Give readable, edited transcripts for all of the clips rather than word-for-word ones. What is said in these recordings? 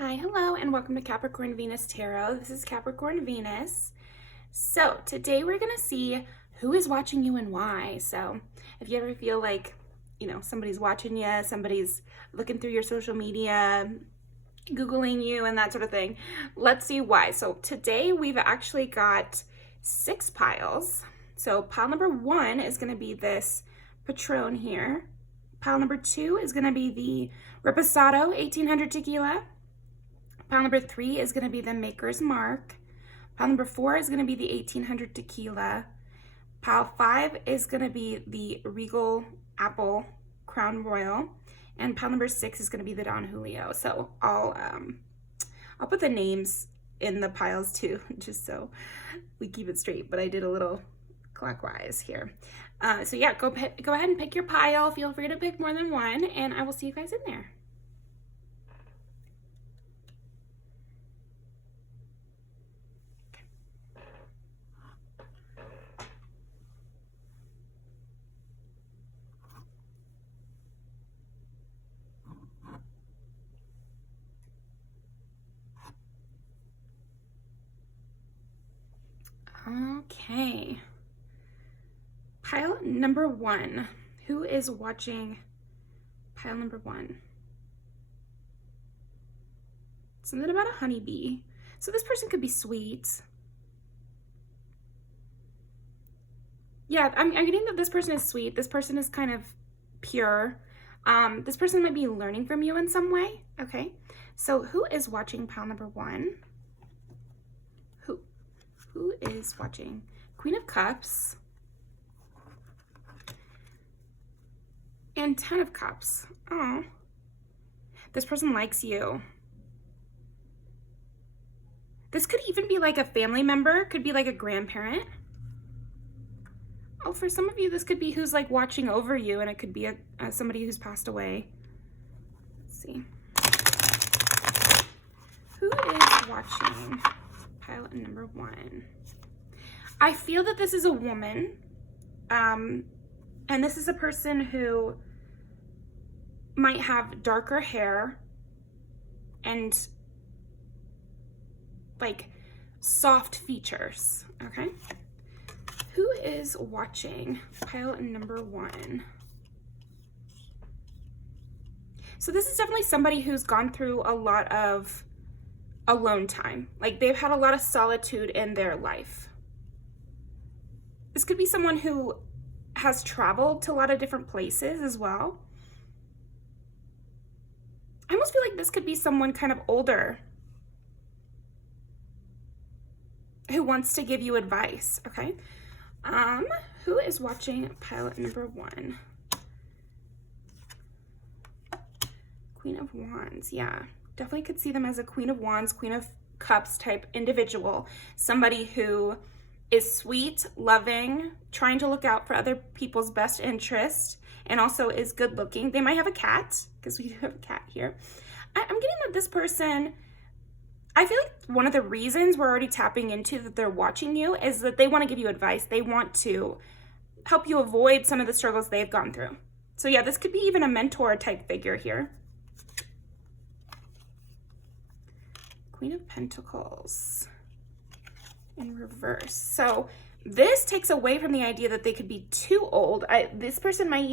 Hi, hello, and welcome to Capricorn Venus Tarot. This is Capricorn Venus. So today we're going to see who is watching you and why. So if you ever feel like, somebody's watching you, somebody's looking through your social media, Googling you and that sort of thing, let's see why. So today we've actually got 6 piles. So pile number 1 is going to be this Patron here. Pile number 2 is going to be the Reposado 1800 Tequila. Pile number 3 is going to be the Maker's Mark. Pile number 4 is going to be the 1800 Tequila. Pile 5 is going to be the Regal Apple Crown Royal. And pile number 6 is going to be the Don Julio. So I'll put the names in the piles too, just so we keep it straight. But I did a little clockwise here. So yeah, go ahead and pick your pile. Feel free to pick more than one, and I will see you guys in there. Okay. Pile number 1. Who is watching pile number 1? Something about a honeybee. So this person could be sweet. Yeah, I'm getting that this person is sweet. This person is kind of pure. This person might be learning from you in some way. Okay. So who is watching pile number 1? Who is watching? Queen of Cups and 10 of Cups. Oh, this person likes you. This could even be like a family member, could be like a grandparent. Oh, for some of you, this could be who's like watching over you, and it could be somebody who's passed away. Let's see. Who is watching pile number 1? I feel that this is a woman, and this is a person who might have darker hair and like soft features, okay? Who is watching pile number 1? So this is definitely somebody who's gone through a lot of alone time. Like they've had a lot of solitude in their life. This could be someone who has traveled to a lot of different places as well. I almost feel like this could be someone kind of older who wants to give you advice, okay? Who is watching pile number 1? Queen of Wands, yeah. Definitely could see them as a Queen of Wands, Queen of Cups type individual. Somebody who is sweet, loving, trying to look out for other people's best interest, and also is good looking. They might have a cat, because we do have a cat here. I'm getting that this person, I feel like one of the reasons we're already tapping into that they're watching you is that they want to give you advice. They want to help you avoid some of the struggles they've gone through. So yeah, this could be even a mentor type figure here. Queen of Pentacles in reverse. So this takes away from the idea that they could be too old. This person might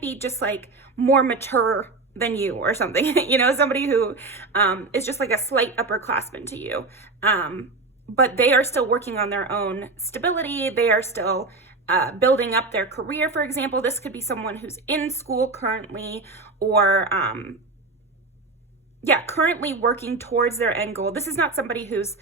be just like more mature than you or something, somebody who is just like a slight upperclassman to you. But they are still working on their own stability. They are still building up their career, for example. This could be someone who's in school currently, or currently working towards their end goal. This is not somebody who's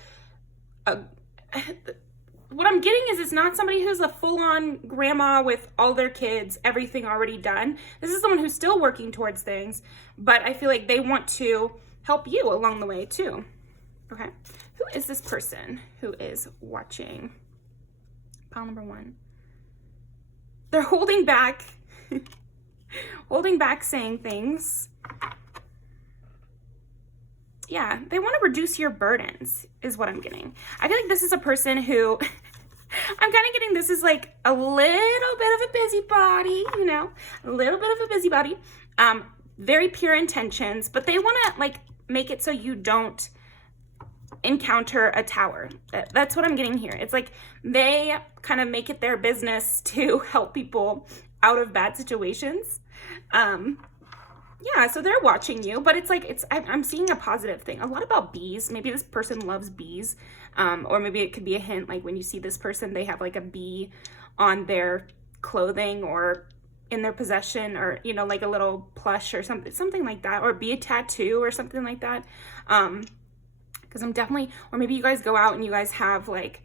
what I'm getting is it's not somebody who's a full-on grandma with all their kids, everything already done. This is someone who's still working towards things, but I feel like they want to help you along the way too. Okay, who is this person who is watching pile number 1? They're holding back, saying things. Yeah, they want to reduce your burdens is what I'm getting. I feel like this is a person who, I'm kind of getting this is like a little bit of a busybody, a little bit of a busybody. Very pure intentions, but they want to like make it so you don't encounter a tower. That's what I'm getting here. It's like they kind of make it their business to help people out of bad situations. Yeah, so they're watching you, but it's like, I'm seeing a positive thing. A lot about bees. Maybe this person loves bees, or maybe it could be a hint, like when you see this person, they have like a bee on their clothing or in their possession, or, you know, like a little plush or something like that, or be a tattoo or something like that. Because I'm definitely, or maybe you guys go out and you guys have like,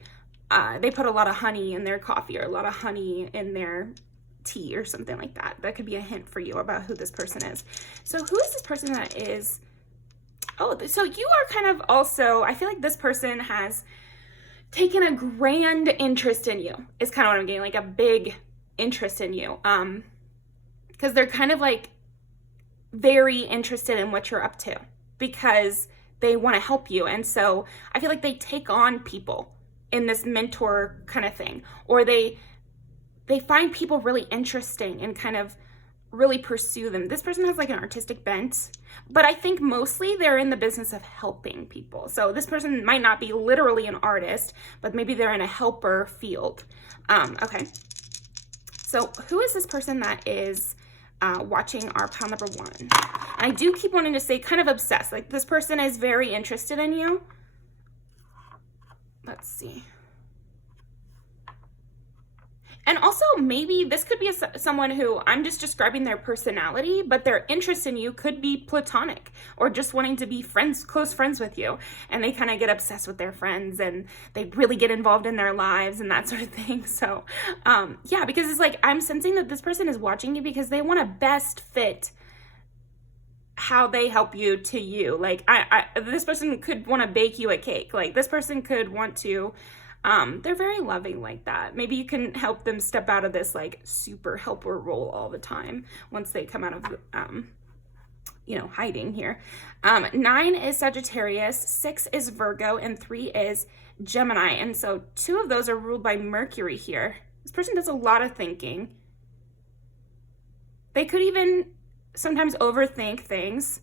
they put a lot of honey in their coffee, or a lot of honey in their tea or something like that. That could be a hint for you about who this person is. So who is this person that is, oh, so you are kind of also, I feel like this person has taken a grand interest in you, is kind of what I'm getting, like a big interest in you. Because they're kind of like very interested in what you're up to, because they want to help you. And so I feel like they take on people in this mentor kind of thing, or they find people really interesting and kind of really pursue them. This person has like an artistic bent, but I think mostly they're in the business of helping people. So this person might not be literally an artist, but maybe they're in a helper field. Okay. So who is this person that is watching our pile number 1? And I do keep wanting to say kind of obsessed. Like this person is very interested in you. Let's see. And also maybe this could be someone who, I'm just describing their personality, but their interest in you could be platonic, or just wanting to be friends, close friends with you. And they kind of get obsessed with their friends and they really get involved in their lives and that sort of thing. So yeah, because it's like, I'm sensing that this person is watching you because they want to best fit how they help you to you. Like this person could want to bake you a cake. Like this person could want to, they're very loving like that. Maybe you can help them step out of this like super helper role all the time once they come out of, you know, hiding here. 9 is Sagittarius, 6 is Virgo, and 3 is Gemini. And so 2 of those are ruled by Mercury here. This person does a lot of thinking. They could even sometimes overthink things.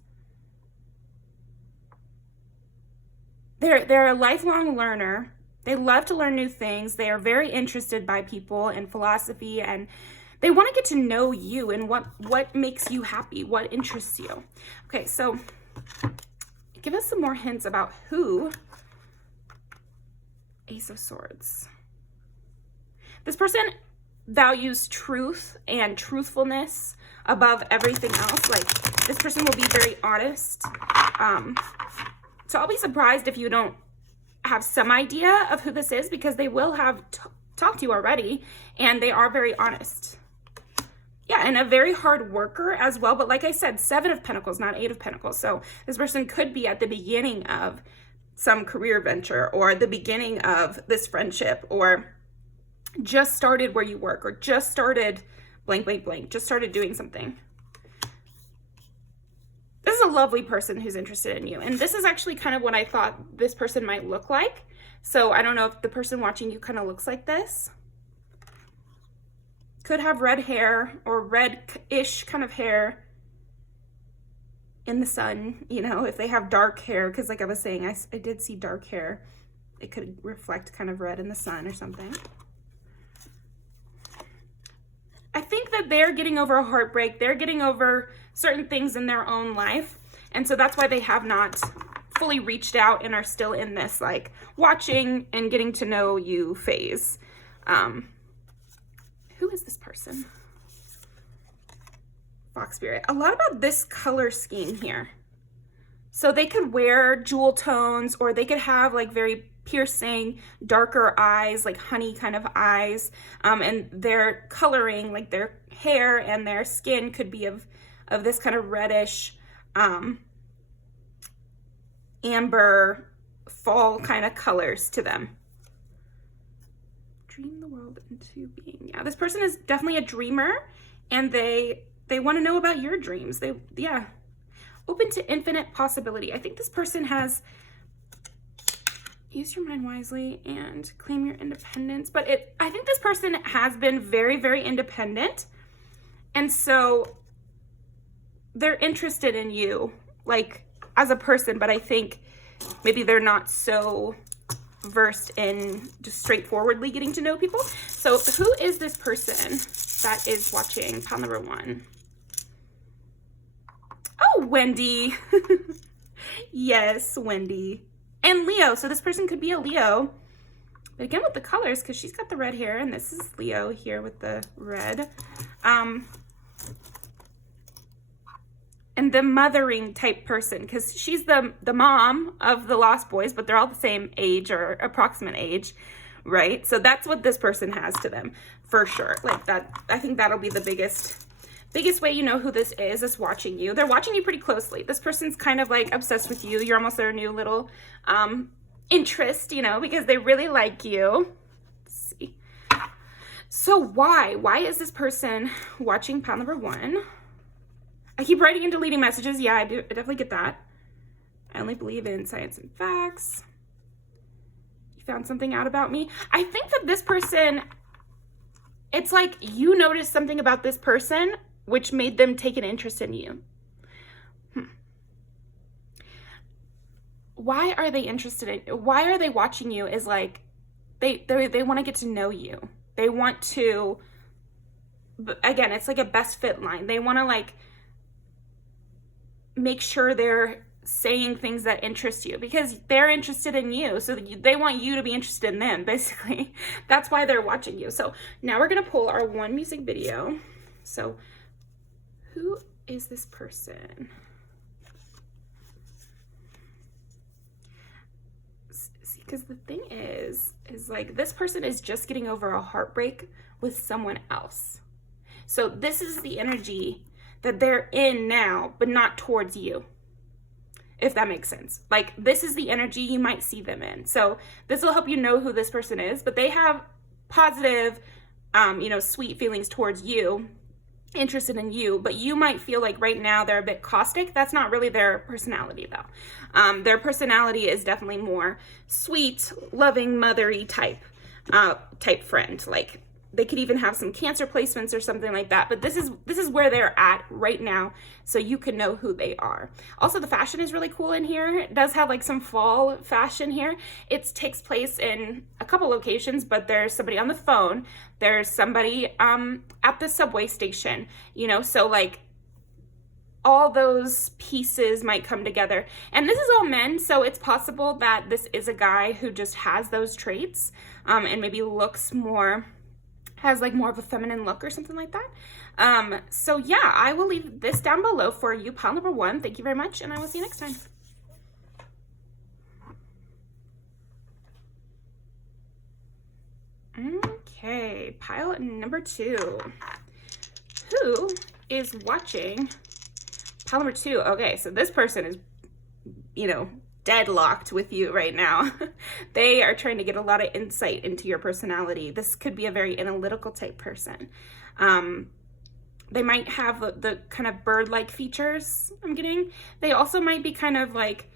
They're a lifelong learner. They love to learn new things. They are very interested by people and philosophy, and they want to get to know you and what makes you happy, what interests you. Okay, so give us some more hints about who. Ace of Swords. This person values truth and truthfulness above everything else. Like this person will be very honest. So I'll be surprised if you don't have some idea of who this is, because they will have talked to you already, and they are very honest. Yeah, and a very hard worker as well. But like I said, 7 of Pentacles, not 8 of Pentacles. So this person could be at the beginning of some career venture, or the beginning of this friendship, or just started where you work, or just started blank, blank, blank, just started doing something. This is a lovely person who's interested in you. And this is actually kind of what I thought this person might look like. So I don't know if the person watching you kind of looks like this. Could have red hair, or red-ish kind of hair in the sun, you know, if they have dark hair. Because like I was saying, I did see dark hair. It could reflect kind of red in the sun or something. I think that they're getting over a heartbreak. They're getting over certain things in their own life. And so that's why they have not fully reached out and are still in this like watching and getting to know you phase. Who is this person? Fox Spirit. A lot about this color scheme here. So they could wear jewel tones, or they could have like very piercing, darker eyes, like honey kind of eyes. And their coloring, like their hair and their skin could be of this kind of reddish, amber, fall kind of colors to them. Dream the world into being. Yeah, this person is definitely a dreamer, and they want to know about your dreams. Yeah. Open to infinite possibility. I think this person has use your mind wisely and claim your independence. But I think this person has been very, very independent. And so they're interested in you. Like, as a person, but I think maybe they're not so versed in just straightforwardly getting to know people. So who is this person that is watching pile number 1? Oh, Wendy. Yes, Wendy. And Leo. So this person could be a Leo. But again, with the colors, because she's got the red hair, and this is Leo here with the red. And the mothering type person, because she's the mom of the Lost Boys, but they're all the same age or approximate age, right? So that's what this person has to them, for sure. Like that, I think that'll be the biggest way you know who this is watching you. They're watching you pretty closely. This person's kind of like obsessed with you. You're almost their new little interest, you know, because they really like you. Let's see. So why is this person watching pile number 1? I keep writing and deleting messages. Yeah, I do. I definitely get that. I only believe in science and facts. You found something out about me. I think that this person, it's like you noticed something about this person which made them take an interest in you. Why are they interested in, why are they watching you is like, they want to get to know you. They want to, again, it's like a best fit line. They want to like make sure they're saying things that interest you because they're interested in you. So they want you to be interested in them, basically. That's why they're watching you. So now we're going to pull our 1 music video. So who is this person? See, because the thing is like this person is just getting over a heartbreak with someone else. So this is the energy that they're in now, but not towards you, if that makes sense. Like this is the energy you might see them in. So this will help you know who this person is, but they have positive, you know, sweet feelings towards you, interested in you, but you might feel like right now they're a bit caustic. That's not really their personality though. Their personality is definitely more sweet, loving, mothery type friend. Like they could even have some Cancer placements or something like that. But this is where they're at right now, so you can know who they are. Also, the fashion is really cool in here. It does have like some fall fashion here. It takes place in a couple locations, but there's somebody on the phone. There's somebody at the subway station, you know, so like all those pieces might come together. And this is all men, so it's possible that this is a guy who just has those traits and maybe looks more, has like more of a feminine look or something like that. So yeah, I will leave this down below for you, pile number 1. Thank you very much, and I will see you next time. Okay, pile number 2. Who is watching pile number 2? Okay, so this person is, you know, deadlocked with you right now. They are trying to get a lot of insight into your personality. This could be a very analytical type person. They might have the kind of bird-like features I'm getting. They also might be kind of like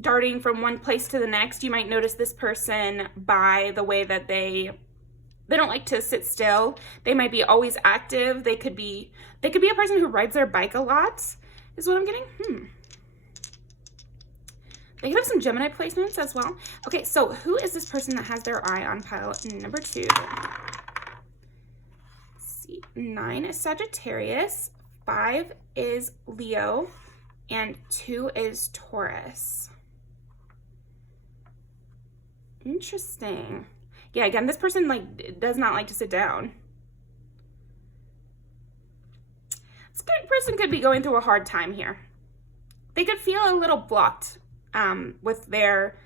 darting from one place to the next. You might notice this person by the way that they don't like to sit still. They might be always active. They could be a person who rides their bike a lot, is what I'm getting. They could have some Gemini placements as well. Okay, so who is this person that has their eye on pile number 2? Let's see, 9 is Sagittarius, 5 is Leo, and 2 is Taurus. Interesting. Yeah, again, this person like does not like to sit down. This person could be going through a hard time here. They could feel a little blocked with their,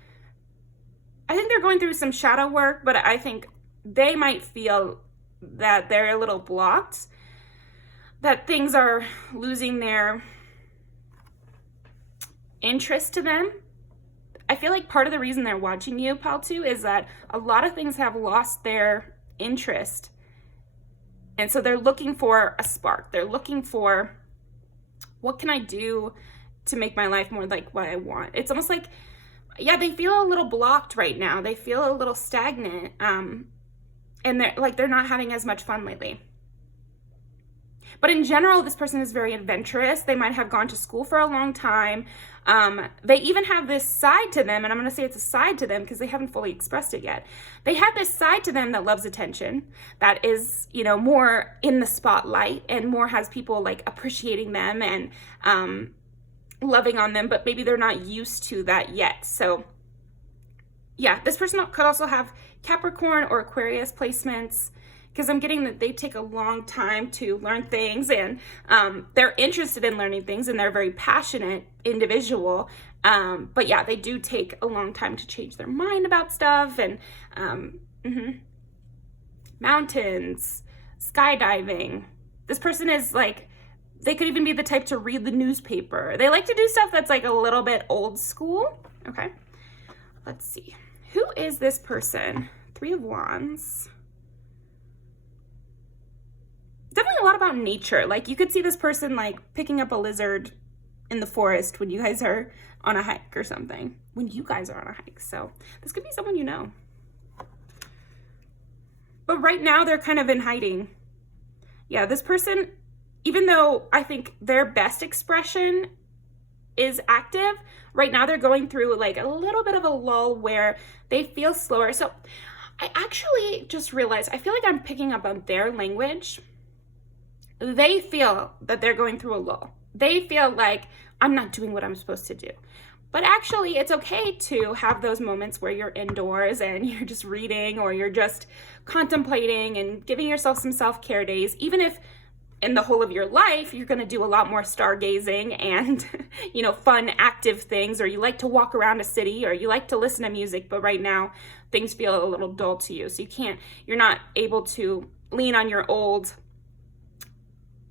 I think they're going through some shadow work, but I think they might feel that they're a little blocked, that things are losing their interest to them. I feel like part of the reason they're watching you, pile 2, is that a lot of things have lost their interest. And so they're looking for a spark. They're looking for, what can I do to make my life more like what I want? It's almost like, yeah, they feel a little blocked right now. They feel a little stagnant. And they're not having as much fun lately. But in general, this person is very adventurous. They might have gone to school for a long time. They even have this side to them, and I'm going to say it's a side to them because they haven't fully expressed it yet. They have this side to them that loves attention, that is, you know, more in the spotlight and more has people like appreciating them and loving on them, but maybe they're not used to that yet. So yeah, this person could also have Capricorn or Aquarius placements, because I'm getting that they take a long time to learn things, and they're interested in learning things, and they're a very passionate individual. But yeah, they do take a long time to change their mind about stuff, and mountains, skydiving. This person is like, they could even be the type to read the newspaper. They like to do stuff that's like a little bit old school. Okay, let's see. Who is this person? Three of Wands. Definitely a lot about nature. Like you could see this person like picking up a lizard in the forest when you guys are on a hike or something. When you guys are on a hike. So this could be someone you know. But right now they're kind of in hiding. Yeah, this person, even though I think their best expression is active, right now they're going through like a little bit of a lull where they feel slower. So I actually just realized, I feel like I'm picking up on their language. They feel that they're going through a lull. They feel like I'm not doing what I'm supposed to do. But actually, it's okay to have those moments where you're indoors and you're just reading or you're just contemplating and giving yourself some self-care days, even if in the whole of your life, you're going to do a lot more stargazing and, you know, fun, active things, or you like to walk around a city, or you like to listen to music, but right now things feel a little dull to you. So you're not able to lean on your old,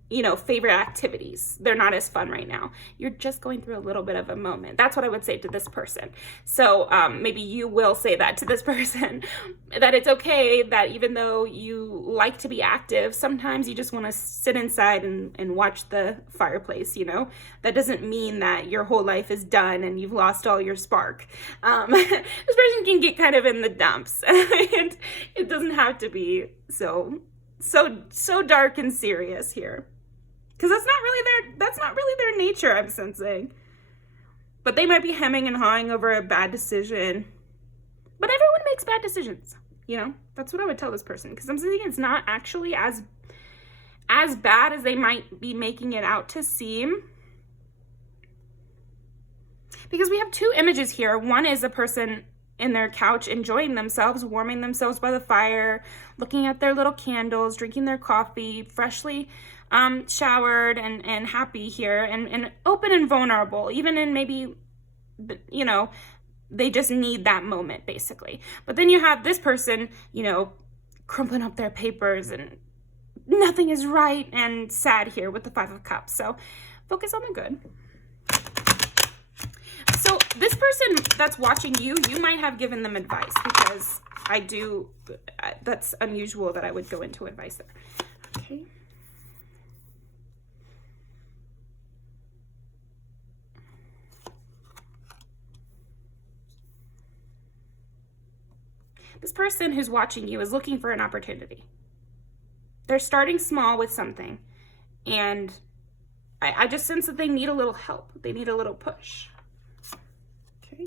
you know, favorite activities. They're not as fun right now. You're just going through a little bit of a moment. That's what I would say to this person. So maybe you will say that to this person, that it's okay that even though you like to be active, sometimes you just want to sit inside and watch the fireplace, you know? That doesn't mean that your whole life is done and you've lost all your spark. This person can get kind of in the dumps, and it doesn't have to be so dark and serious here. Because that's not really their nature, I'm sensing. But they might be hemming and hawing over a bad decision. But everyone makes bad decisions, you know? That's what I would tell this person. Because I'm thinking it's not actually as bad as they might be making it out to seem. Because we have two images here. One is a person in their couch enjoying themselves, warming themselves by the fire, looking at their little candles, drinking their coffee, freshly showered and happy here, and open and vulnerable, even in maybe, you know, they just need that moment basically. But then you have this person, you know, crumpling up their papers and nothing is right and sad here with the Five of Cups. So focus on the good. So this person that's watching you might have given them advice, because that's unusual that I would go into advice there. Okay. This person who's watching you is looking for an opportunity. They're starting small with something, and I just sense that they need a little help. They need a little push. Okay.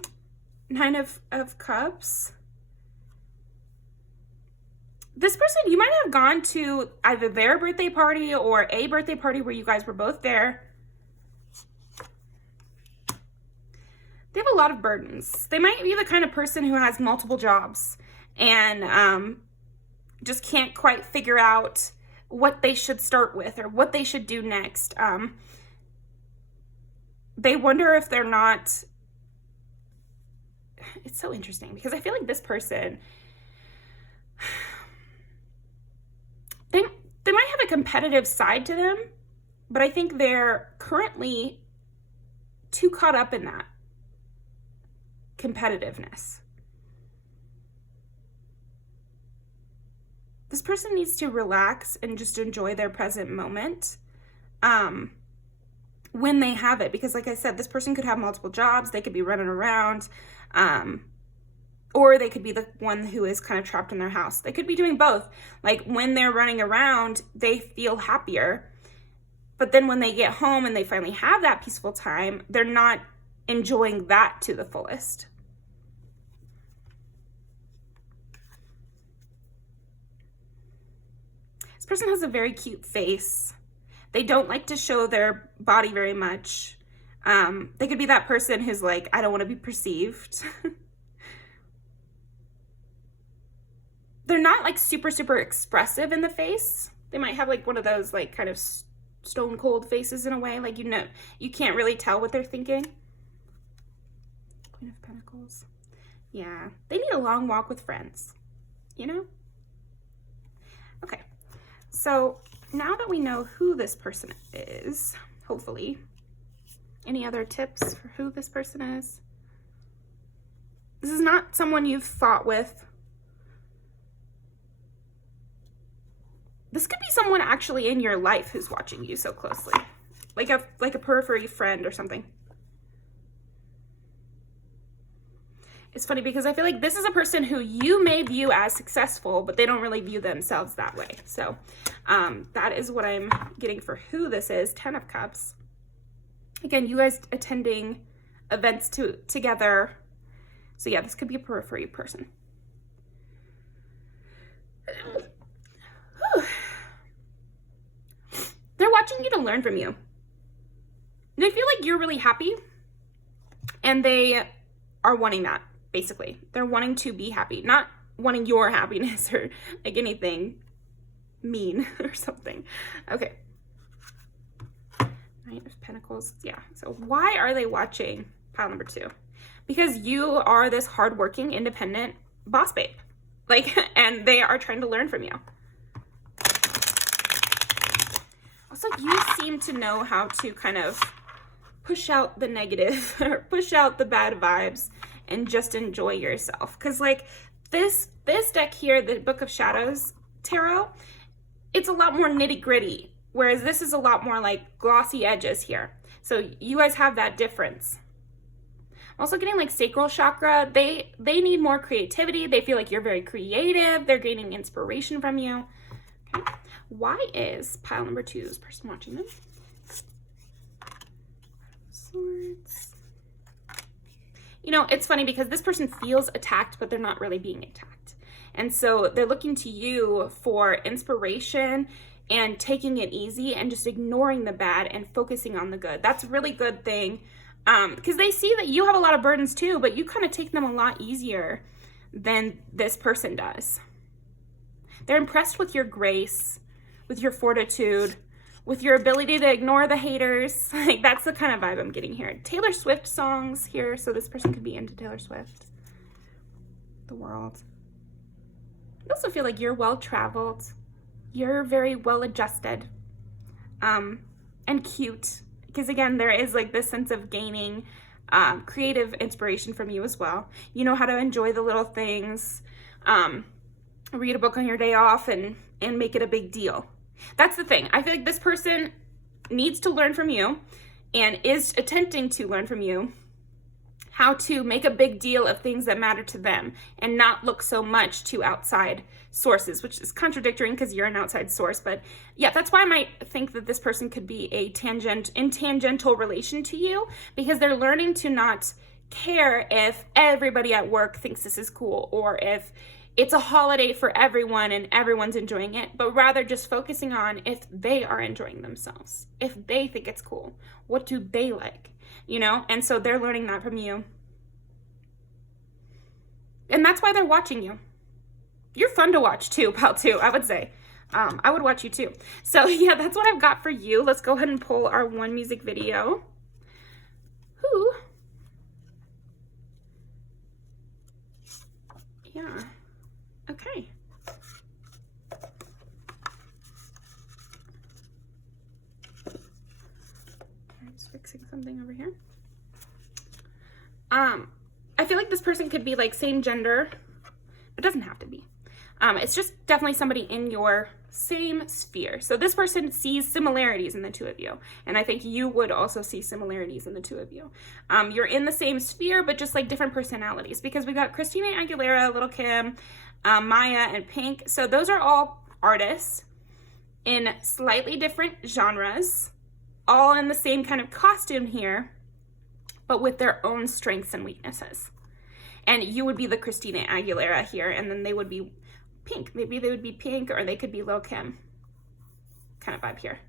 Nine of Cups. This person, you might have gone to either their birthday party or a birthday party where you guys were both there. They have a lot of burdens. They might be the kind of person who has multiple jobs and just can't quite figure out what they should start with or what they should do next. They wonder if they're not... It's so interesting because I feel like this person, they might have a competitive side to them, but I think they're currently too caught up in that competitiveness. This person needs to relax and just enjoy their present moment when they have it. Because like I said, this person could have multiple jobs. They could be running around. Or they could be the one who is kind of trapped in their house. They could be doing both. Like when they're running around, they feel happier. But then when they get home and they finally have that peaceful time, they're not enjoying that to the fullest. This person has a very cute face. They don't like to show their body very much. They could be that person who's like, I don't want to be perceived. They're not like super, super expressive in the face. They might have like one of those like kind of stone cold faces in a way. Like, you know, you can't really tell what they're thinking. Queen of Pentacles. Yeah, they need a long walk with friends, you know? Okay, so now that we know who this person is, hopefully, any other tips for who this person is? This is not someone you've fought with. This could be someone actually in your life who's watching you so closely. Like a periphery friend or something. It's funny because I feel like this is a person who you may view as successful, but they don't really view themselves that way. So that is what I'm getting for who this is. 10 of Cups. Again, you guys attending events together. So yeah, this could be a periphery person. They're watching you to learn from you. They feel like you're really happy and they are wanting that, basically. They're wanting to be happy, not wanting your happiness or like anything mean or something. Okay. Knight of Pentacles. Yeah. So why are they watching pile number 2? Because you are this hardworking, independent boss babe. Like, and they are trying to learn from you. Also, you seem to know how to kind of push out the negative or push out the bad vibes and just enjoy yourself. Because like this deck here, the Book of Shadows Tarot, it's a lot more nitty gritty. Whereas this is a lot more like glossy edges here. So you guys have that difference. Also getting like sacral chakra, they need more creativity. They feel like you're very creative. They're gaining inspiration from you. Okay. Why is pile number 2's person watching them? Swords. You know, it's funny because this person feels attacked, but they're not really being attacked. And so they're looking to you for inspiration and taking it easy and just ignoring the bad and focusing on the good. That's a really good thing because they see that you have a lot of burdens too, but you kind of take them a lot easier than this person does. They're impressed with your grace, with your fortitude, with your ability to ignore the haters. Like that's the kind of vibe I'm getting here. Taylor Swift songs here, so this person could be into Taylor Swift. The world. I also feel like you're well-traveled. You're very well-adjusted and cute. Because again, there is like this sense of gaining creative inspiration from you as well. You know how to enjoy the little things. Read a book on your day off and make it a big deal. That's the thing. I feel like this person needs to learn from you and is attempting to learn from you how to make a big deal of things that matter to them and not look so much to outside sources, which is contradictory because you're an outside source. But yeah, that's why I might think that this person could be in tangential relation to you because they're learning to not care if everybody at work thinks this is cool or if it's a holiday for everyone and everyone's enjoying it, but rather just focusing on if they are enjoying themselves, if they think it's cool, what do they like, you know? And so they're learning that from you. And that's why they're watching you. You're fun to watch too, pal, too, I would say. I would watch you too. So yeah, that's what I've got for you. Let's go ahead and pull our one music video. Who? Yeah. Okay. I'm just fixing something over here. I feel like this person could be like same gender. It doesn't have to be. It's just definitely somebody in your same sphere. So this person sees similarities in the two of you. And I think you would also see similarities in the two of you. You're in the same sphere, but just like different personalities because we got Christina Aguilera, Little Kim, Maya, and Pink. So those are all artists in slightly different genres. all in the same kind of costume here, but with their own strengths and weaknesses. And you would be the Christina Aguilera here, and then they would be pink. Maybe they would be pink, or they could be Lil Kim kind of vibe here.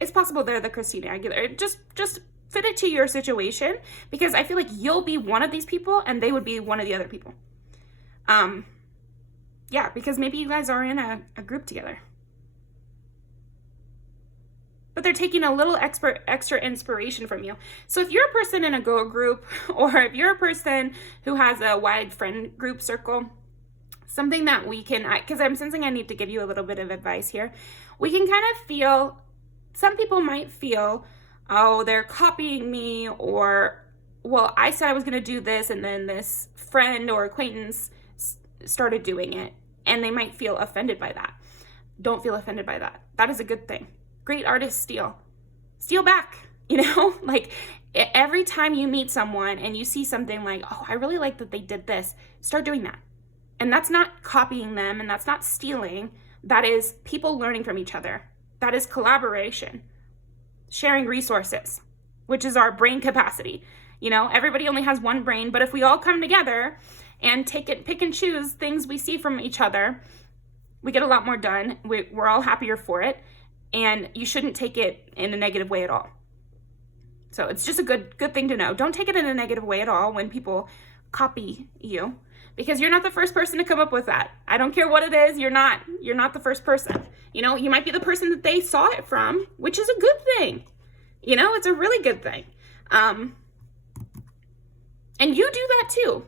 It's possible they're the Christina Aguilera. Just fit it to your situation, because I feel like you'll be one of these people and they would be one of the other people. Yeah, because maybe you guys are in a group together. But they're taking a little extra inspiration from you. So if you're a person in a girl group, or if you're a person who has a wide friend group circle, something that we can, because I'm sensing I need to give you a little bit of advice here. We can kind of feel, some people might feel, oh, they're copying me, or, well, I said I was going to do this, and then this friend or acquaintance started doing it, and they might feel offended by that. Don't feel offended by that. That is a good thing. Great artists steal back, you know, like every time you meet someone and you see something like, oh, I really like that they did this, start doing that. And that's not copying them, and that's not stealing. That is people learning from each other. That is collaboration, sharing resources, which is our brain capacity. You know, everybody only has one brain, but if we all come together and pick and choose things we see from each other, we get a lot more done. We're all happier for it. And you shouldn't take it in a negative way at all. So it's just a good thing to know. Don't take it in a negative way at all when people copy you, because you're not the first person to come up with that. I don't care what it is. You're not the first person. You know, you might be the person that they saw it from, which is a good thing. You know, it's a really good thing. And you do that too.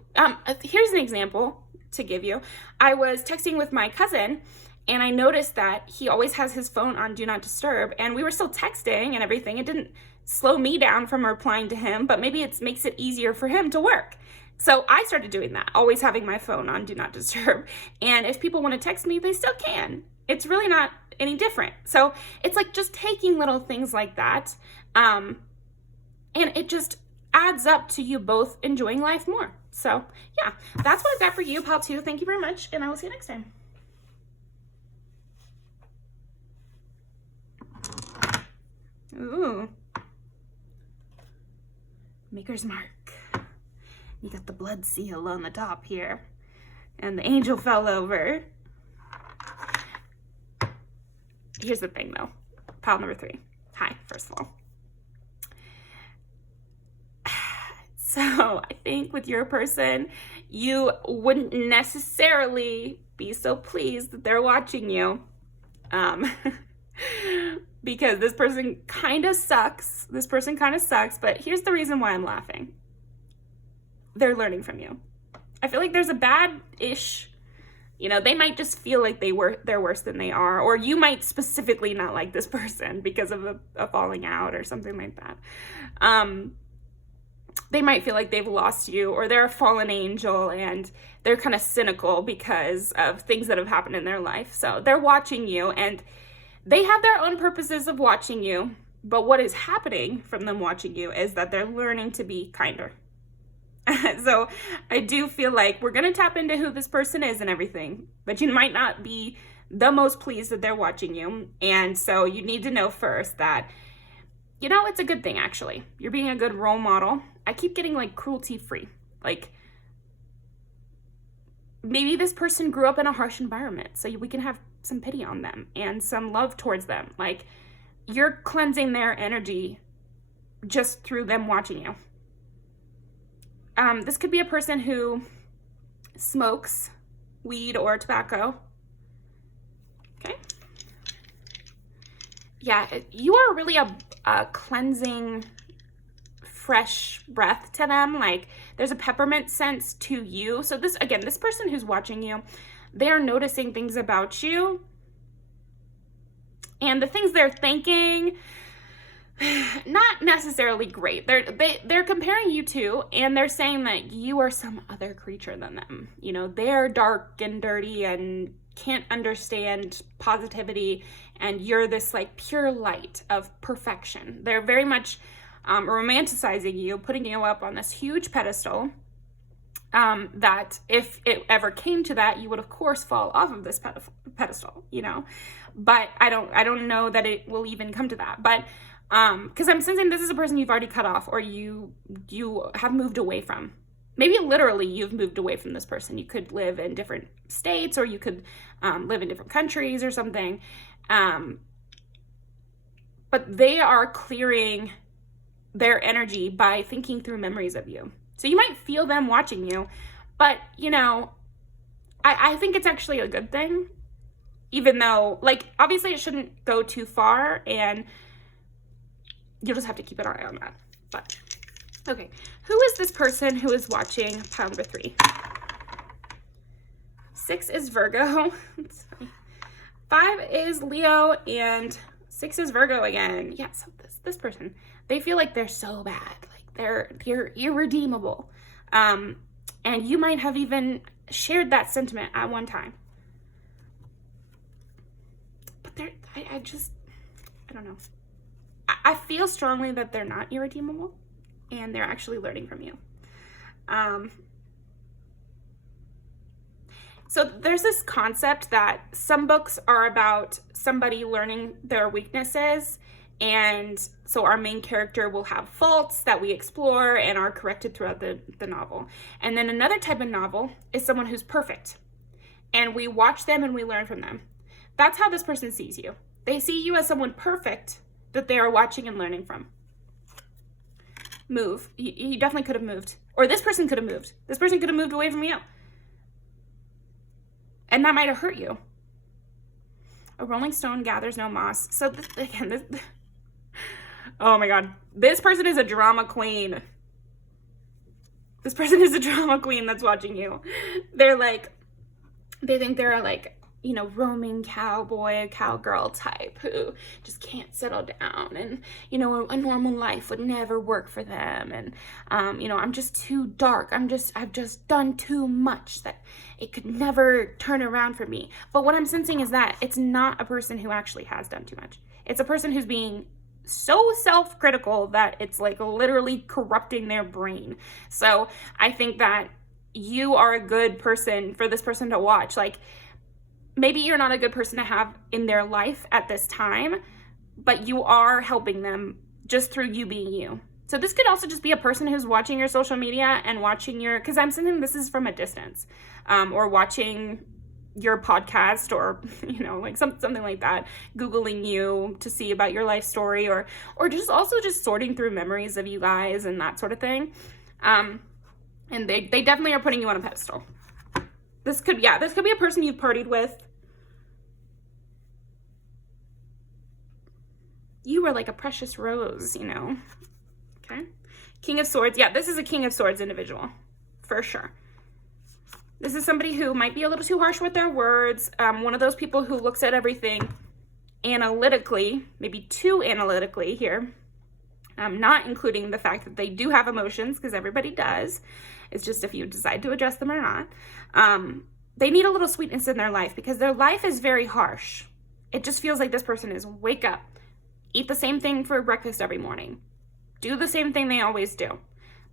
Here's an example to give you. I was texting with my cousin, and I noticed that he always has his phone on Do Not Disturb, and we were still texting and everything. It didn't slow me down from replying to him, but maybe it makes it easier for him to work. So I started doing that, always having my phone on Do Not Disturb. And if people want to text me, they still can. It's really not any different. So it's like just taking little things like that. And it just adds up to you both enjoying life more. So yeah, that's what I've got for you, Pal 2. Thank you very much, and I will see you next time. Ooh. Maker's Mark. You got the blood seal on the top here. And the angel fell over. Here's the thing though. Pile number 3. Hi, first of all. So I think with your person, you wouldn't necessarily be so pleased that they're watching you. Because this person kind of sucks. But here's the reason why I'm laughing. They're learning from you. I feel like there's a bad-ish, you know, they might just feel like they're worse than they are, or you might specifically not like this person because of a falling out or something like that. They might feel like they've lost you, or they're a fallen angel and they're kind of cynical because of things that have happened in their life. So they're watching you, and they have their own purposes of watching you, but what is happening from them watching you is that they're learning to be kinder. So I do feel like we're going to tap into who this person is and everything, but you might not be the most pleased that they're watching you. And so you need to know first that, you know, it's a good thing, actually. You're being a good role model. I keep getting like cruelty-free. Like maybe this person grew up in a harsh environment, so we can have some pity on them and some love towards them. Like you're cleansing their energy just through them watching you. This could be a person who smokes weed or tobacco. Okay. Yeah, you are really a cleansing, fresh breath to them. Like there's a peppermint sense to you. So this person who's watching you, they're noticing things about you, and the things they're thinking, not necessarily great. They're comparing you to, and they're saying that you are some other creature than them. You know, they're dark and dirty and can't understand positivity, and you're this like pure light of perfection. They're very much romanticizing you, putting you up on this huge pedestal. that if it ever came to that, you would of course fall off of this pedestal, you know, but I don't know that it will even come to that. But because I'm sensing this is a person you've already cut off, or you have moved away from. Maybe literally you've moved away from this person. You could live in different states, or you could live in different countries or something. But they are clearing their energy by thinking through memories of you. So you might feel them watching you, but, you know, I think it's actually a good thing, even though, like, obviously it shouldn't go too far, and you'll just have to keep an eye on that. But, okay, who is this person who is watching pile number 3? 6 is Virgo. 5 is Leo, and 6 is Virgo again. Yeah, so this person, they feel like they're so bad. Like they're irredeemable. And you might have even shared that sentiment at one time. But I don't know. I feel strongly that they're not irredeemable, and they're actually learning from you. So there's this concept that some books are about somebody learning their weaknesses, and so our main character will have faults that we explore and are corrected throughout the novel. And then another type of novel is someone who's perfect, and we watch them and we learn from them. That's how this person sees you. They see you as someone perfect that they are watching and learning from. Move. You definitely could have moved. Or this person could have moved. This person could have moved away from you. And that might have hurt you. A rolling stone gathers no moss. So oh my God. This person is a drama queen. This person is a drama queen that's watching you. They're like, they think they're like, you know, roaming cowboy, cowgirl type who just can't settle down, and, you know, a normal life would never work for them. And, you know, I'm just too dark. I've just done too much that it could never turn around for me. But what I'm sensing is that it's not a person who actually has done too much. It's a person who's being so self-critical that it's like literally corrupting their brain. So I think that you are a good person for this person to watch. Like, maybe you're not a good person to have in their life at this time, but you are helping them just through you being you. So this could also just be a person who's watching your social media and watching your, because I'm thinking this is from a distance, or watching your podcast, or, you know, like something like that, Googling you to see about your life story, or just also just sorting through memories of you guys and that sort of thing. And they definitely are putting you on a pedestal. This could be a person you've partied with. You were like a precious rose, you know. Okay. King of Swords. Yeah, this is a King of Swords individual, for sure. This is somebody who might be a little too harsh with their words. One of those people who looks at everything analytically, maybe too analytically here. Not including the fact that they do have emotions, because everybody does. It's just if you decide to address them or not. They need a little sweetness in their life, because their life is very harsh. It just feels like this person is wake up, eat the same thing for breakfast every morning, do the same thing they always do,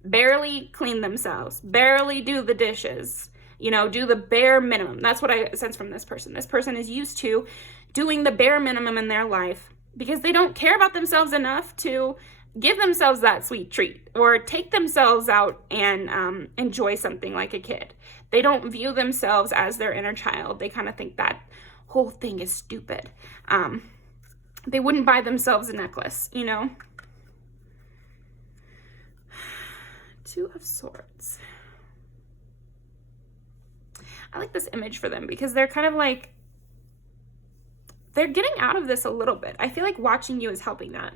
barely clean themselves, barely do the dishes, you know, do the bare minimum. That's what I sense from this person. This person is used to doing the bare minimum in their life because they don't care about themselves enough to give themselves that sweet treat or take themselves out and enjoy something like a kid. They don't view themselves as their inner child. They kind of think that whole thing is stupid. They wouldn't buy themselves a necklace, you know? Two of Swords. I like this image for them because they're kind of like, they're getting out of this a little bit. I feel like watching you is helping that.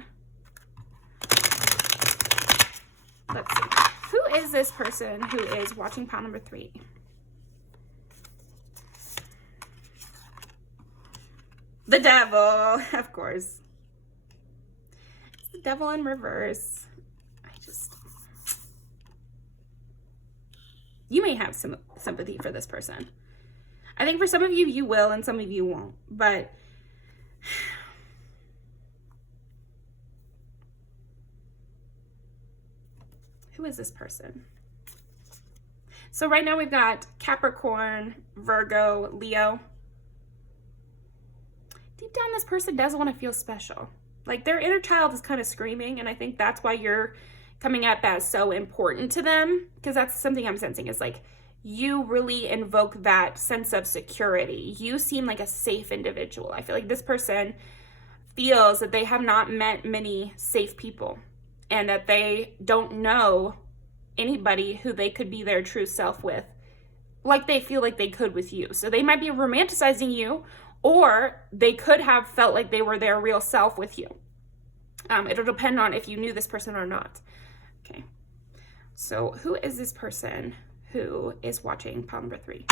Let's see. Who is this person who is watching pile number 3? The Devil, of course. It's the Devil in reverse. You may have some sympathy for this person. I think for some of you, you will, and some of you won't. But who is this person? So right now we've got Capricorn, Virgo, Leo. Deep down, this person does want to feel special. Like their inner child is kind of screaming, and I think that's why you're coming up as so important to them, because that's something I'm sensing is like you really invoke that sense of security. You seem like a safe individual. I feel like this person feels that they have not met many safe people and that they don't know anybody who they could be their true self with like they feel like they could with you. So they might be romanticizing you, or they could have felt like they were their real self with you. It'll depend on if you knew this person or not. Okay, so who is this person who is watching pile number 3?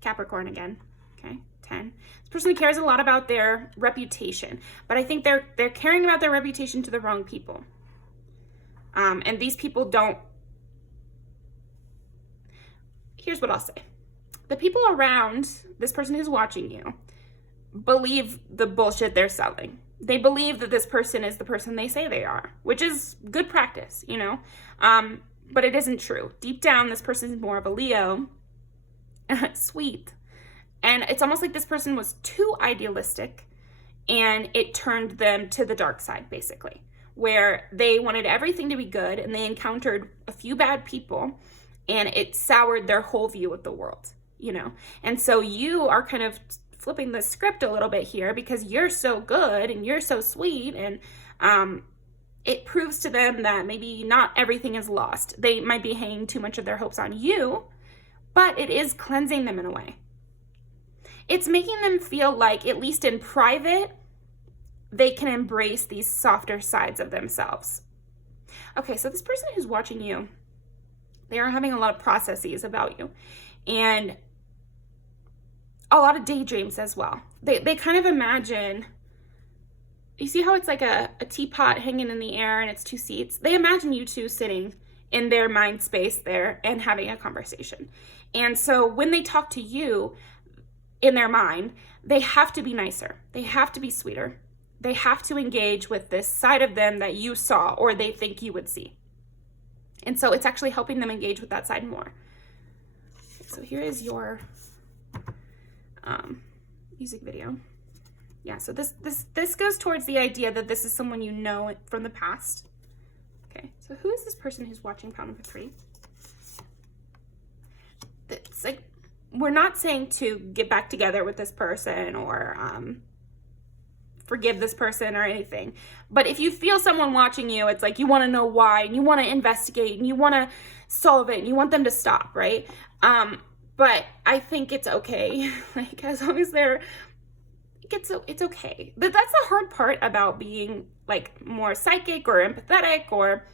Capricorn again. Okay, 10. This person cares a lot about their reputation, but I think they're caring about their reputation to the wrong people. And these people don't. Here's what I'll say. The people around this person who's watching you believe the bullshit they're selling. They believe that this person is the person they say they are, which is good practice, you know? But it isn't true. Deep down, this person is more of a Leo. Sweet. And it's almost like this person was too idealistic and it turned them to the dark side, basically, where they wanted everything to be good and they encountered a few bad people and it soured their whole view of the world, you know? And so you are kind of flipping the script a little bit here because you're so good and you're so sweet, and it proves to them that maybe not everything is lost. They might be hanging too much of their hopes on you, but it is cleansing them in a way. It's making them feel like, at least in private, they can embrace these softer sides of themselves. Okay, so this person who's watching you, they are having a lot of processes about you and a lot of daydreams as well. They kind of imagine, you see how it's like a teapot hanging in the air and it's 2 seats? They imagine you two sitting in their mind space there and having a conversation. And so when they talk to you in their mind, they have to be nicer. They have to be sweeter. They have to engage with this side of them that you saw or they think you would see. And so it's actually helping them engage with that side more. So here is your music video. Yeah, so this goes towards the idea that this is someone you know from the past. Okay, so who is this person who's watching pile number 3? It's like, we're not saying to get back together with this person or forgive this person or anything. But if you feel someone watching you, it's like you want to know why and you want to investigate and you want to solve it and you want them to stop, right? But I think it's okay. Like, as long as it's okay. But that's the hard part about being like more psychic or empathetic or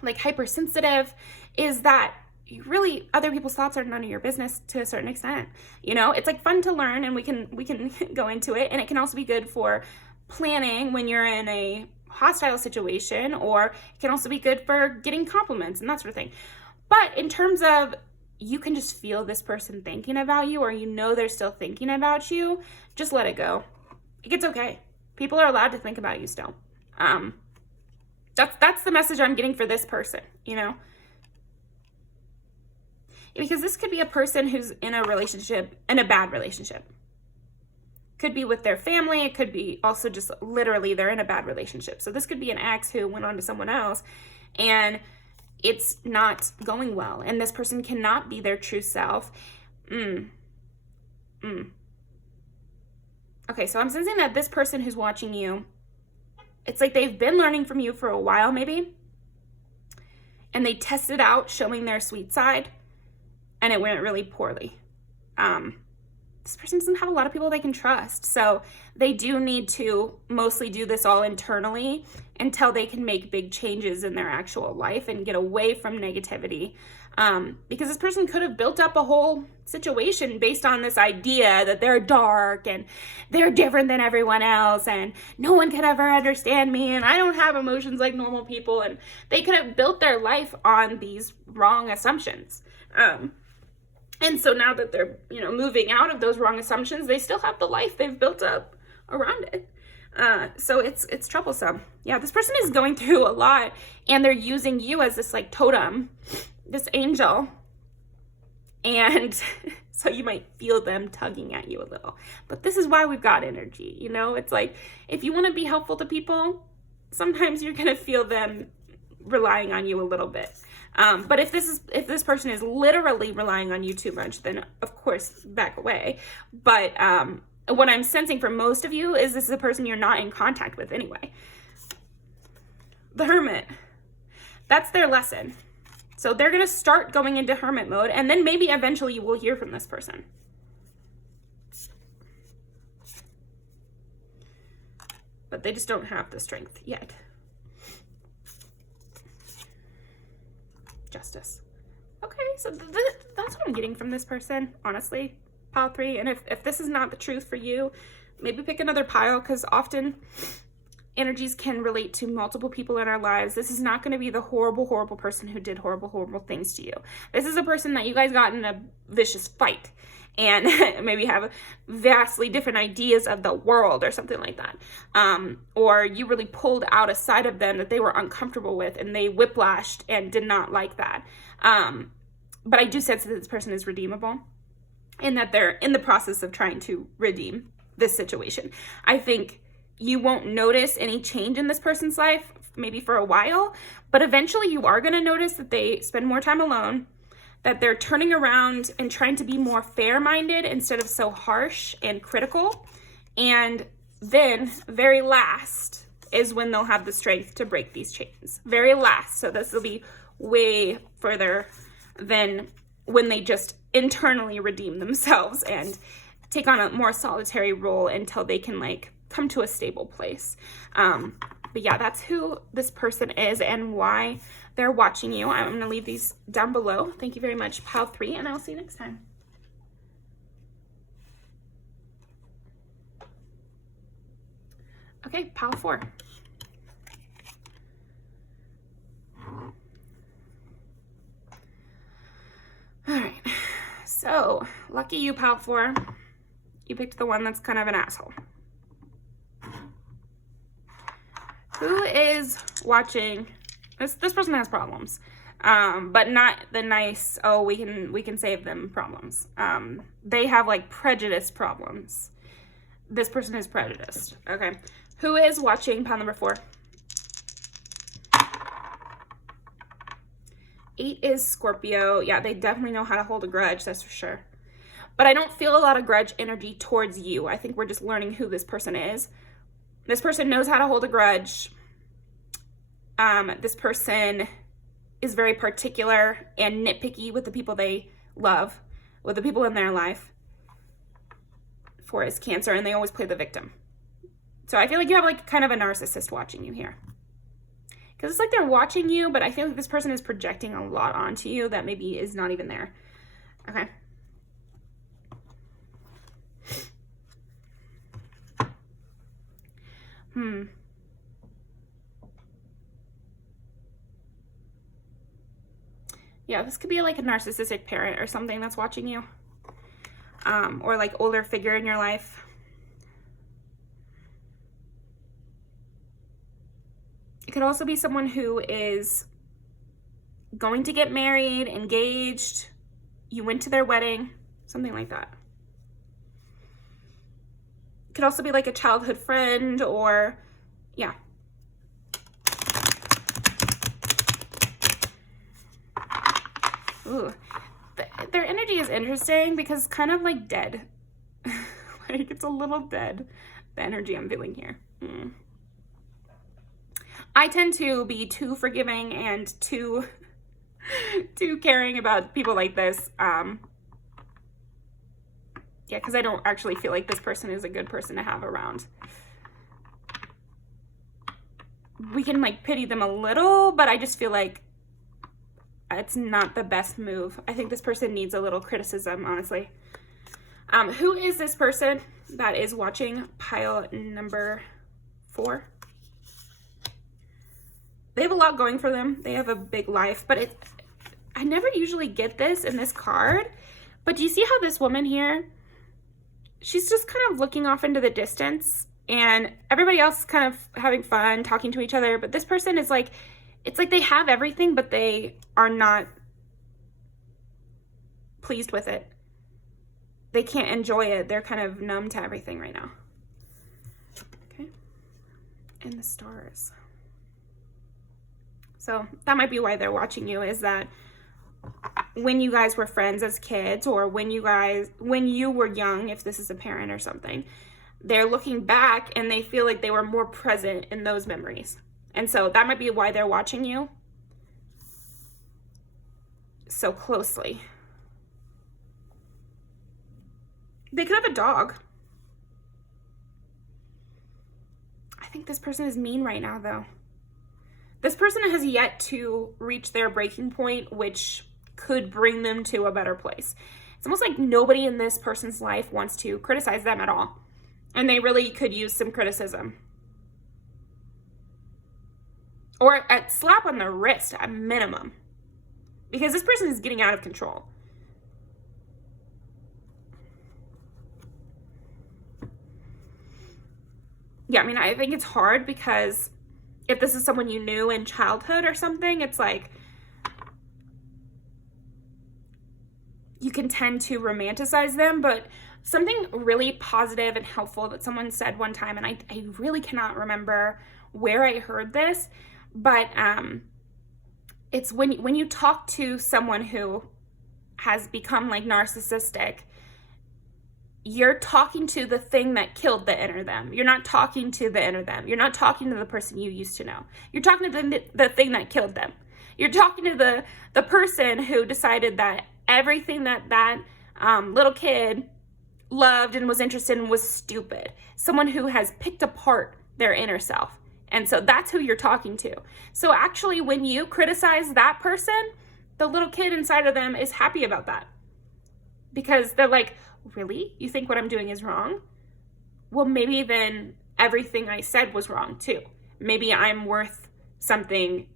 like hypersensitive, is that you really, other people's thoughts are none of your business to a certain extent. You know, it's like fun to learn and we can go into it, and it can also be good for planning when you're in a hostile situation, or it can also be good for getting compliments and that sort of thing. But in terms of, you can just feel this person thinking about you, or you know they're still thinking about you, just let it go. It's okay. People are allowed to think about you still. That's the message I'm getting for this person, you know? Because this could be a person who's in a relationship, in a bad relationship. Could be with their family. It could be also just literally they're in a bad relationship. So this could be an ex who went on to someone else and it's not going well. And this person cannot be their true self. Okay, so I'm sensing that this person who's watching you, it's like they've been learning from you for a while maybe. And they tested out showing their sweet side. And it went really poorly. This person doesn't have a lot of people they can trust. So they do need to mostly do this all internally until they can make big changes in their actual life and get away from negativity. Because this person could have built up a whole situation based on this idea that they're dark and they're different than everyone else and no one can ever understand me and I don't have emotions like normal people. And they could have built their life on these wrong assumptions. And so now that they're, moving out of those wrong assumptions, they still have the life they've built up around it. So it's troublesome. Yeah, this person is going through a lot, and they're using you as this like totem, this angel. And so you might feel them tugging at you a little. But this is why we've got energy, you know? It's like, if you want to be helpful to people, sometimes you're going to feel them relying on you a little bit. But if this person is literally relying on you too much, then of course back away. But what I'm sensing for most of you is this is a person you're not in contact with anyway. The Hermit. That's their lesson. So they're going to start going into hermit mode, and then maybe eventually you will hear from this person. But they just don't have the strength yet. Justice. Okay, so that's what I'm getting from this person, honestly. Pile 3. And if this is not the truth for you, maybe pick another pile, because often energies can relate to multiple people in our lives. This is not going to be the horrible, horrible person who did horrible, horrible things to you. This is a person that you guys got in a vicious fight and maybe have vastly different ideas of the world or something like that. Or you really pulled out a side of them that they were uncomfortable with, and they whiplashed and did not like that. But I do sense that this person is redeemable, and that they're in the process of trying to redeem this situation. I think you won't notice any change in this person's life, maybe for a while, but eventually you are going to notice that they spend more time alone, that they're turning around and trying to be more fair-minded instead of so harsh and critical. And then, very last, is when they'll have the strength to break these chains. Very last. So this will be way further than when they just internally redeem themselves and take on a more solitary role until they can like come to a stable place. But yeah, that's who this person is and why they're watching you. I'm going to leave these down below. Thank you very much, pile 3, and I'll see you next time. Okay, pile 4. All right, so lucky you, pile 4. You picked the one that's kind of an asshole. Who is watching? This person has problems, but not the nice, oh, we can save them problems. They have like prejudice problems. This person is prejudiced. Okay, who is watching pile number 4? 8 is Scorpio. Yeah, they definitely know how to hold a grudge, that's for sure. But I don't feel a lot of grudge energy towards you. I think we're just learning who this person is. This person knows how to hold a grudge. This person is very particular and nitpicky with the people they love, with the people in their life. 4 is Cancer, and they always play the victim. So I feel like you have like kind of a narcissist watching you here. Because it's like they're watching you, but I feel like this person is projecting a lot onto you that maybe is not even there. Okay. Yeah, this could be like a narcissistic parent or something that's watching you. Or like older figure in your life. It could also be someone who is going to get married, engaged. You went to their wedding, something like that. It could also be like a childhood friend or, yeah. Ooh, their energy is interesting because it's kind of like dead. Like it's a little dead, the energy I'm feeling here. I tend to be too forgiving and too caring about people like this. Yeah, because I don't actually feel like this person is a good person to have around. We can like pity them a little, but I just feel like it's not the best move. I think this person needs a little criticism, honestly. Who is this person that is watching pile number 4? They have a lot going for them. They have a big life, but I never usually get this in this card. But do you see how this woman here, she's just kind of looking off into the distance and everybody else is kind of having fun, talking to each other, but this person is like, it's like they have everything, but they are not pleased with it. They can't enjoy it. They're kind of numb to everything right now. Okay. And the stars. So that might be why they're watching you, is that when you guys were friends as kids, or when you were young, if this is a parent or something, they're looking back and they feel like they were more present in those memories. And so that might be why they're watching you so closely. They could have a dog. I think this person is mean right now, though. This person has yet to reach their breaking point, which could bring them to a better place. It's almost like nobody in this person's life wants to criticize them at all. And they really could use some criticism. Or a slap on the wrist at minimum. Because this person is getting out of control. Yeah, I mean, I think it's hard because if this is someone you knew in childhood or something, it's like you can tend to romanticize them. But something really positive and helpful that someone said one time, and I really cannot remember where I heard this, but it's when you talk to someone who has become like narcissistic, you're talking to the thing that killed the inner them. You're not talking to the inner them. You're not talking to the person you used to know. You're talking to the thing that killed them. You're talking to the person who decided that everything that little kid loved and was interested in was stupid. Someone who has picked apart their inner self. And so that's who you're talking to. So actually, when you criticize that person, the little kid inside of them is happy about that. Because they're like, really? You think what I'm doing is wrong? Well, maybe then everything I said was wrong too. Maybe I'm worth something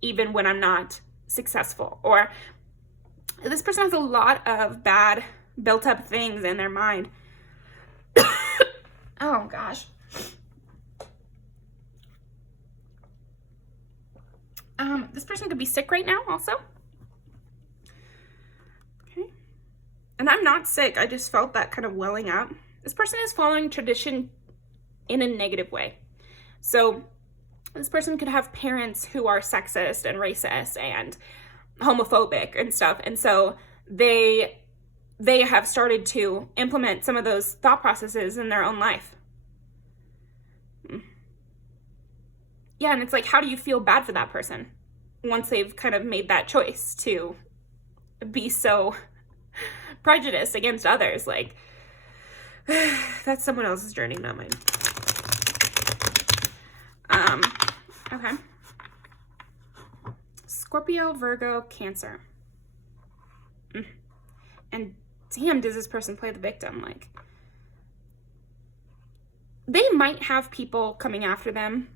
even when I'm not successful. Or this person has a lot of bad built up things in their mind. Oh gosh. This person could be sick right now also. And I'm not sick. I just felt that kind of welling up. This person is following tradition in a negative way. So this person could have parents who are sexist and racist and homophobic and stuff. And so they have started to implement some of those thought processes in their own life. Yeah, and it's like, how do you feel bad for that person once they've kind of made that choice to be so prejudice against others? Like, that's someone else's journey, not mine. Okay. Scorpio, Virgo, Cancer. And damn, does this person play the victim? Like, they might have people coming after them.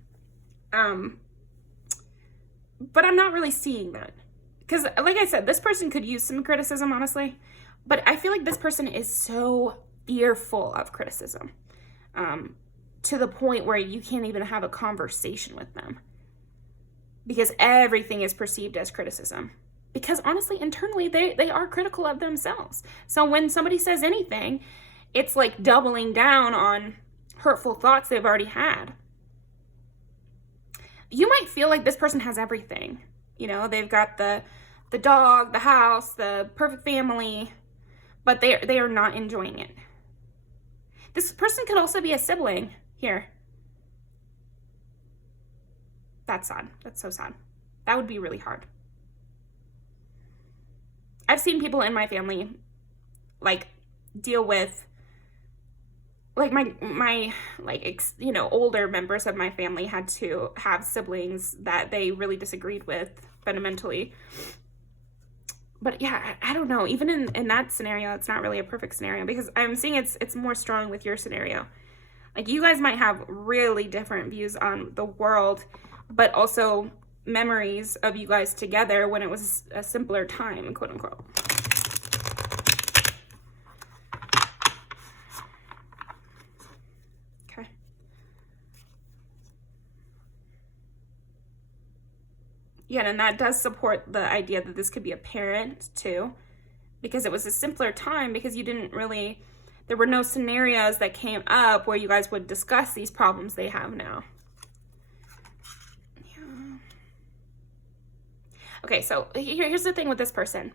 But I'm not really seeing that. Because, like I said, this person could use some criticism, honestly. But I feel like this person is so fearful of criticism, to the point where you can't even have a conversation with them. Because everything is perceived as criticism. Because honestly, internally, they are critical of themselves. So when somebody says anything, it's like doubling down on hurtful thoughts they've already had. You might feel like this person has everything. You know, they've got the dog, the house, the perfect family, but they are not enjoying it. This person could also be a sibling here. That's sad. That's so sad. That would be really hard. I've seen people in my family like deal with like my older members of my family had to have siblings that they really disagreed with fundamentally. But yeah, I don't know. Even in that scenario, it's not really a perfect scenario, because I'm seeing it's more strong with your scenario. Like, you guys might have really different views on the world, but also memories of you guys together when it was a simpler time, quote unquote. Okay. Yeah, and that does support the idea that this could be a parent too, because it was a simpler time, because you didn't really, there were no scenarios that came up where you guys would discuss these problems they have now. Yeah. Okay, so here's the thing with this person.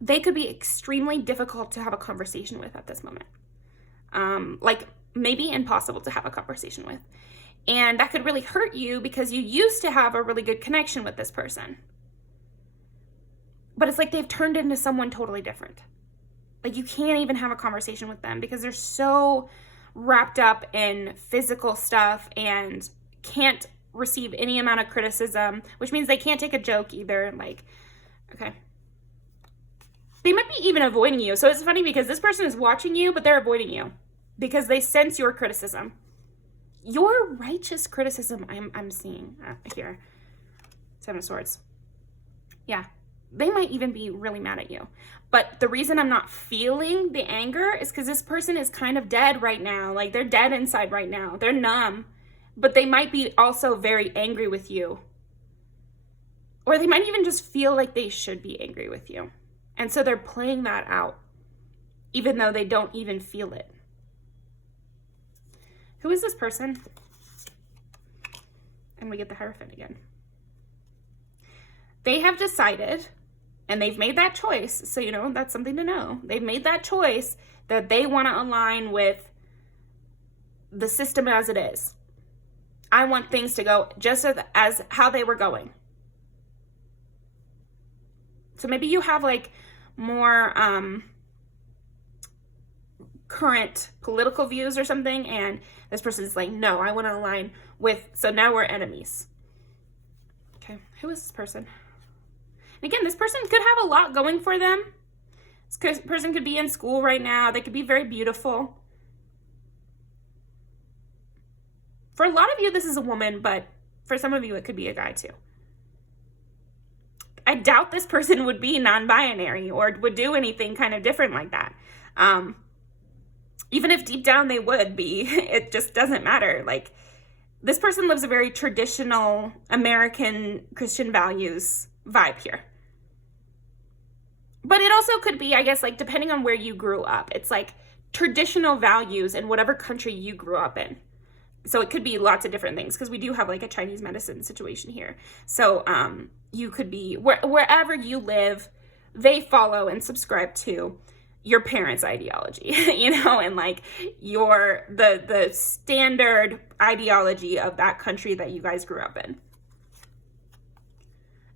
They could be extremely difficult to have a conversation with at this moment. Like maybe impossible to have a conversation with. And that could really hurt you because you used to have a really good connection with this person. But it's like they've turned into someone totally different. Like you can't even have a conversation with them because they're so wrapped up in physical stuff and can't receive any amount of criticism, which means they can't take a joke either. Like, okay. They might be even avoiding you. So it's funny because this person is watching you, but they're avoiding you because they sense your criticism. Your righteous criticism I'm seeing here. Seven of Swords. Yeah. They might even be really mad at you. But the reason I'm not feeling the anger is because this person is kind of dead right now. Like they're dead inside right now. They're numb. But they might be also very angry with you. Or they might even just feel like they should be angry with you. And so they're playing that out, even though they don't even feel it. Who is this person? And we get the Hierophant again. They have decided, and they've made that choice, so you know, that's something to know. They've made that choice that they want to align with the system as it is. I want things to go just as how they were going. So maybe you have like more current political views or something, and this person's like, no, I want to align with, so now we're enemies. Okay, who is this person? And again, this person could have a lot going for them. This person could be in school right now. They could be very beautiful. For a lot of you, this is a woman, but for some of you, it could be a guy too. I doubt this person would be non-binary or would do anything kind of different like that. Even if deep down they would be, it just doesn't matter. Like, this person lives a very traditional American Christian values vibe here. But it also could be, I guess, like, depending on where you grew up. It's like traditional values in whatever country you grew up in. So it could be lots of different things, because we do have like a Chinese medicine situation here. So you could be, wherever you live, they follow and subscribe to your parents' ideology, you know, and like the standard ideology of that country that you guys grew up in.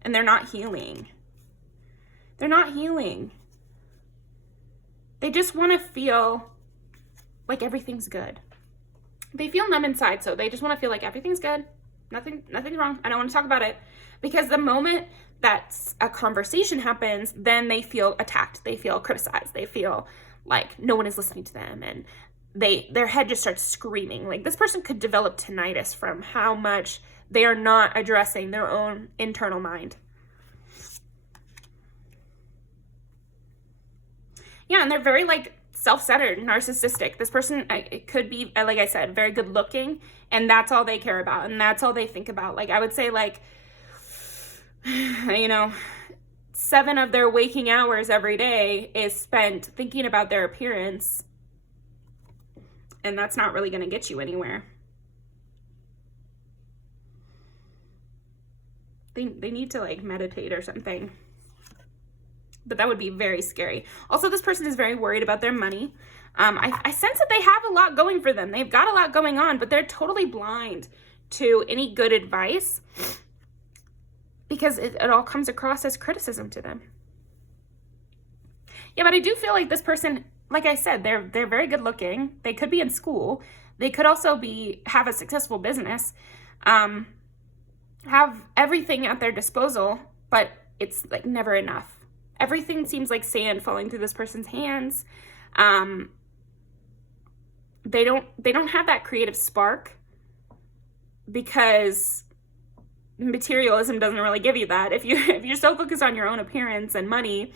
And they're not healing. They're not healing. They just want to feel like everything's good. They feel numb inside, so they just want to feel like everything's good. Nothing's wrong. I don't want to talk about it. Because the moment that a conversation happens, then they feel attacked. They feel criticized. They feel like no one is listening to them, and their head just starts screaming. Like, this person could develop tinnitus from how much they are not addressing their own internal mind. Yeah, and they're very like self-centered, narcissistic. This person, it could be, like I said, very good looking, and that's all they care about, and that's all they think about. Like, I would say, like, you know, 7 of their waking hours every day is spent thinking about their appearance, and that's not really going to get you anywhere. They need to, like, meditate or something. But that would be very scary. Also, this person is very worried about their money. I sense that they have a lot going for them. They've got a lot going on, but they're totally blind to any good advice because it all comes across as criticism to them. Yeah, but I do feel like this person, like I said, they're very good looking. They could be in school. They could also have a successful business, have everything at their disposal, but it's like never enough. Everything seems like sand falling through this person's hands. They don't have that creative spark because materialism doesn't really give you that. If you're so focused on your own appearance and money,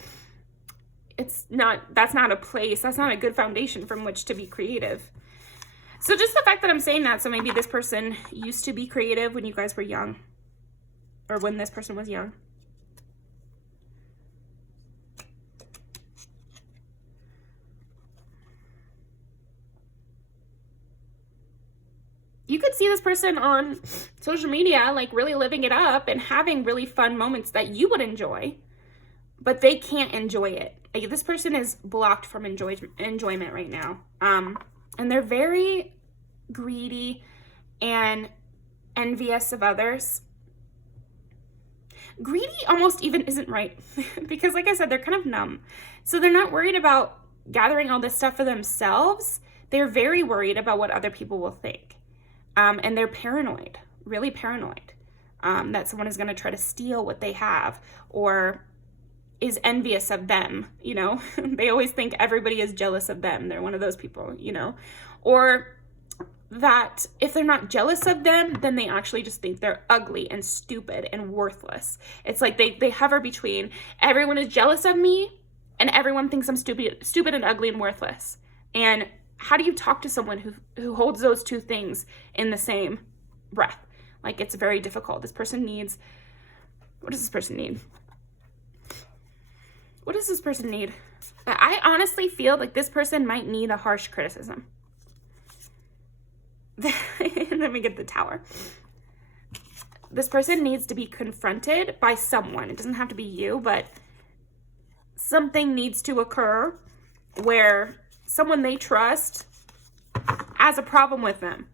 that's not a place, that's not a good foundation from which to be creative. So just the fact that I'm saying that, so maybe this person used to be creative when you guys were young. or when this person was young. You could see this person on social media, like really living it up and having really fun moments that you would enjoy, but they can't enjoy it. Like, this person is blocked from enjoyment right now. And they're very greedy and envious of others. Greedy almost even isn't right because, like I said, they're kind of numb. So they're not worried about gathering all this stuff for themselves. They're very worried about what other people will think. And they're paranoid, really paranoid, that someone is going to try to steal what they have or is envious of them, you know. They always think everybody is jealous of them. They're one of those people, you know. Or that if they're not jealous of them, then they actually just think they're ugly and stupid and worthless. It's like they hover between everyone is jealous of me and everyone thinks I'm stupid and ugly and worthless. And how do you talk to someone who holds those two things in the same breath? Like, it's very difficult. This person needs, what does this person need? What does this person need? I honestly feel like this person might need a harsh criticism. Let me get the Tower. This person needs to be confronted by someone. It doesn't have to be you, but something needs to occur where someone they trust has a problem with them.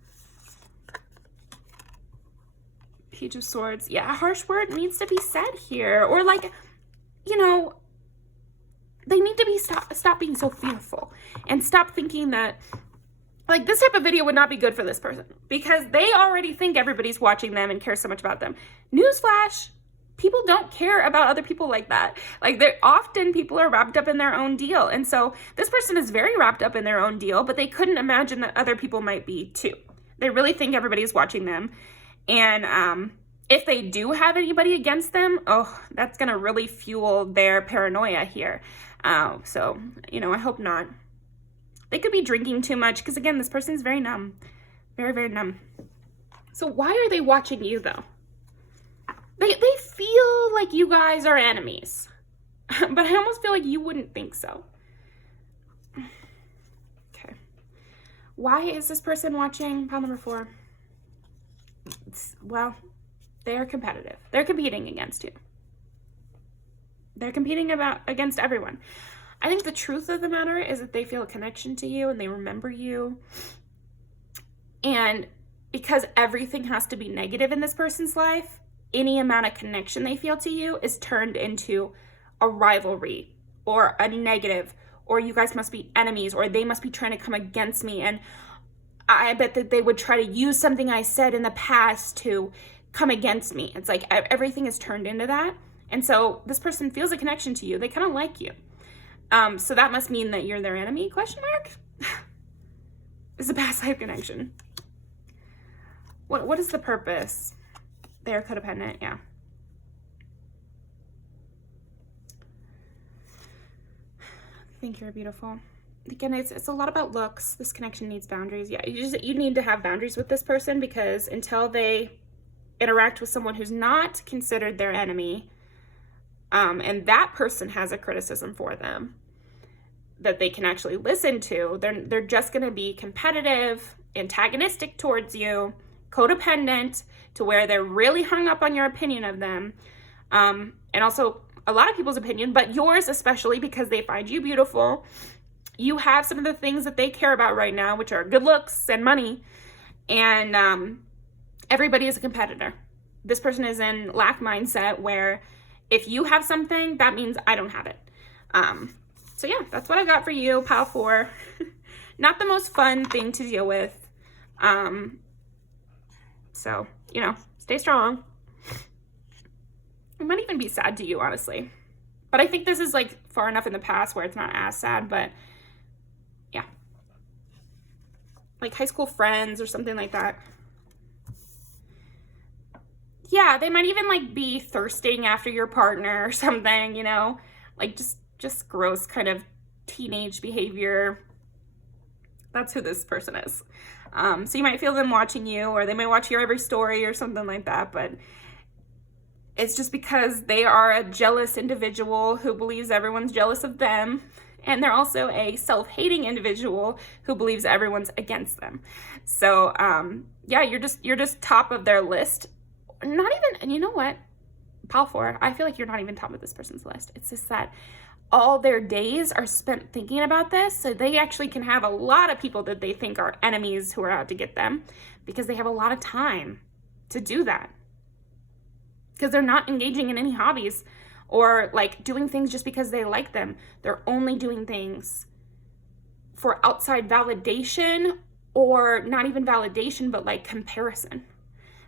Page of Swords. Yeah, a harsh word needs to be said here. Or, like, you know, they need to be stop being so fearful and stop thinking that, like, this type of video would not be good for this person because they already think everybody's watching them and cares so much about them. Newsflash, people don't care about other people like that. Like, they're often people are wrapped up in their own deal. And so this person is very wrapped up in their own deal, but they couldn't imagine that other people might be too. They really think everybody's watching them. And if they do have anybody against them, oh, that's going to really fuel their paranoia here. So, you know, I hope not. They could be drinking too much because, again, this person is very numb. Very, very numb. So why are they watching you, though? They feel like you guys are enemies. But I almost feel like you wouldn't think so. Okay. Why is this person watching? Pile number 4. Well, they're competitive. They're competing against you. They're competing against everyone. I think the truth of the matter is that they feel a connection to you and they remember you. And because everything has to be negative in this person's life, any amount of connection they feel to you is turned into a rivalry or a negative, or you guys must be enemies, or they must be trying to come against me. And I bet that they would try to use something I said in the past to come against me. It's like everything is turned into that. And so this person feels a connection to you. They kind of like you. So that must mean that you're their enemy, question mark? It's a past life connection. What is the purpose? They're codependent, yeah. I think you're beautiful. Again, it's a lot about looks. This connection needs boundaries. Yeah, you need to have boundaries with this person because until they interact with someone who's not considered their enemy, and that person has a criticism for them that they can actually listen to, they're just going to be competitive, antagonistic towards you, codependent, to where they're really hung up on your opinion of them, and also a lot of people's opinion, but yours especially, because they find you beautiful. You have some of the things that they care about right now, which are good looks and money, and everybody is a competitor. This person is in lack mindset where if you have something, that means I don't have it. So yeah, that's what I got for you, pile 4. Not the most fun thing to deal with. So, you know, stay strong. It might even be sad to you, honestly. But I think this is like far enough in the past where it's not as sad, but yeah. Like high school friends or something like that. Yeah, they might even like be thirsting after your partner or something, you know, like just gross kind of teenage behavior. That's who this person is. So you might feel them watching you, or they might watch your every story or something like that, but it's just because they are a jealous individual who believes everyone's jealous of them. And they're also a self-hating individual who believes everyone's against them. So, yeah, you're just top of their list. Not even, and you know what? Pile 4, I feel like you're not even top of this person's list. It's just that all their days are spent thinking about this, so they actually can have a lot of people that they think are enemies who are out to get them because they have a lot of time to do that. Because they're not engaging in any hobbies or like doing things just because they like them. They're only doing things for outside validation, or not even validation, but like comparison.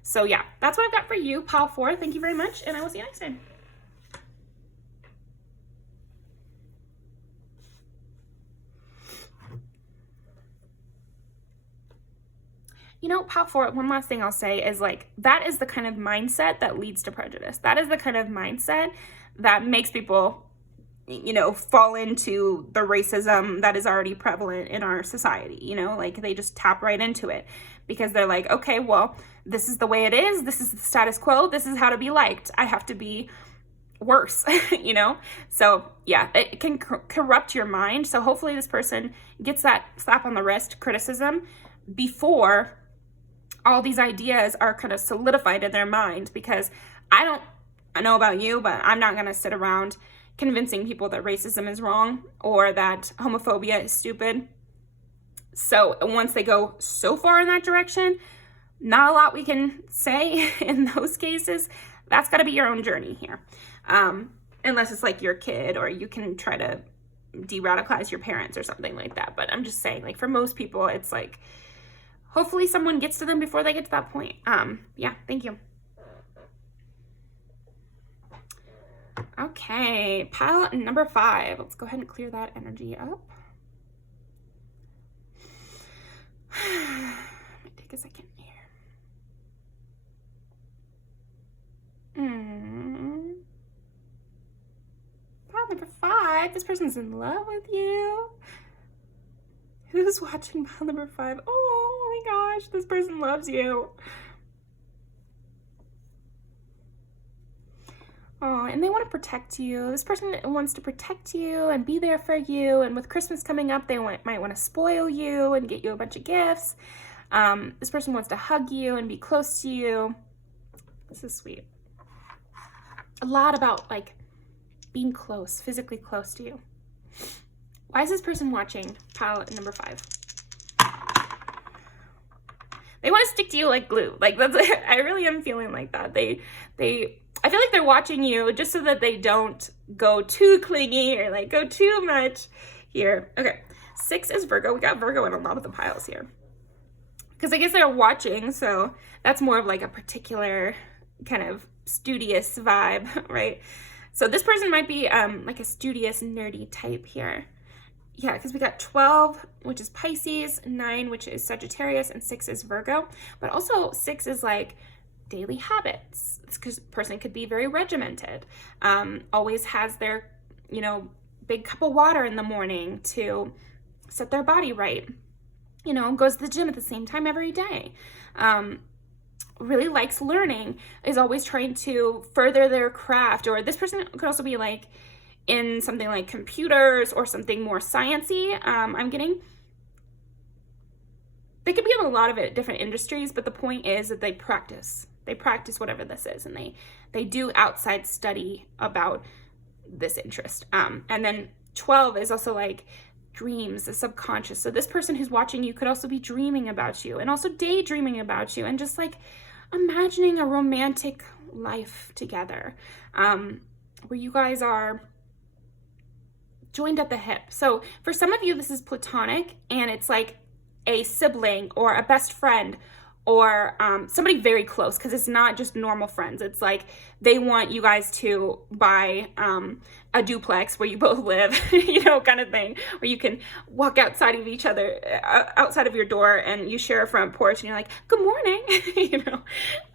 So yeah, that's what I've got for you, pile 4. Thank you very much, and I will see you next time. You know, pile 4, one last thing I'll say is like, that is the kind of mindset that leads to prejudice. That is the kind of mindset that makes people, you know, fall into the racism that is already prevalent in our society. You know, like they just tap right into it because they're like, okay, well, this is the way it is. This is the status quo. This is how to be liked. I have to be worse, you know? So yeah, it can corrupt your mind. So hopefully this person gets that slap on the wrist criticism before all these ideas are kind of solidified in their mind, because I know about you, but I'm not going to sit around convincing people that racism is wrong or that homophobia is stupid. So once they go so far in that direction, not a lot we can say in those cases. That's got to be your own journey here. Unless it's like your kid, or you can try to de-radicalize your parents or something like that. But I'm just saying, like, for most people, it's like, hopefully someone gets to them before they get to that point. Yeah, thank you. Okay, pile number 5. Let's go ahead and clear that energy up. Might take a second here. Pile number 5. This person's in love with you. Who's watching pile number 5? Oh my gosh, this person loves you. Oh, and they want to protect you. This person wants to protect you and be there for you. And with Christmas coming up, they might want to spoil you and get you a bunch of gifts. This person wants to hug you and be close to you. This is sweet. A lot about like being close, physically close to you. Why is this person watching pile number 5? They want to stick to you like glue. Like that's, I really am feeling like that. I feel like they're watching you just so that they don't go too clingy or like go too much here. Okay, 6 is Virgo. We got Virgo in a lot of the piles here. Because I guess they're watching, so that's more of like a particular kind of studious vibe, right? So this person might be like a studious, nerdy type here. Yeah, because we got 12, which is Pisces, 9, which is Sagittarius, and 6 is Virgo. But also 6 is like daily habits. This person could be very regimented, always has their, you know, big cup of water in the morning to set their body right, you know, goes to the gym at the same time every day, really likes learning, is always trying to further their craft. Or this person could also be like in something like computers or something more sciencey. I'm getting, they could be in a lot of different industries, but the point is that they practice whatever this is, and they do outside study about this interest. And then 12 is also like dreams, the subconscious. So this person who's watching you could also be dreaming about you and also daydreaming about you and just like imagining a romantic life together, where you guys are joined at the hip. So for some of you, this is platonic, and it's like a sibling or a best friend or somebody very close, because it's not just normal friends. It's like they want you guys to buy a duplex where you both live, you know, kind of thing, where you can walk outside of each other, outside of your door, and you share a front porch, and you're like, good morning, you know,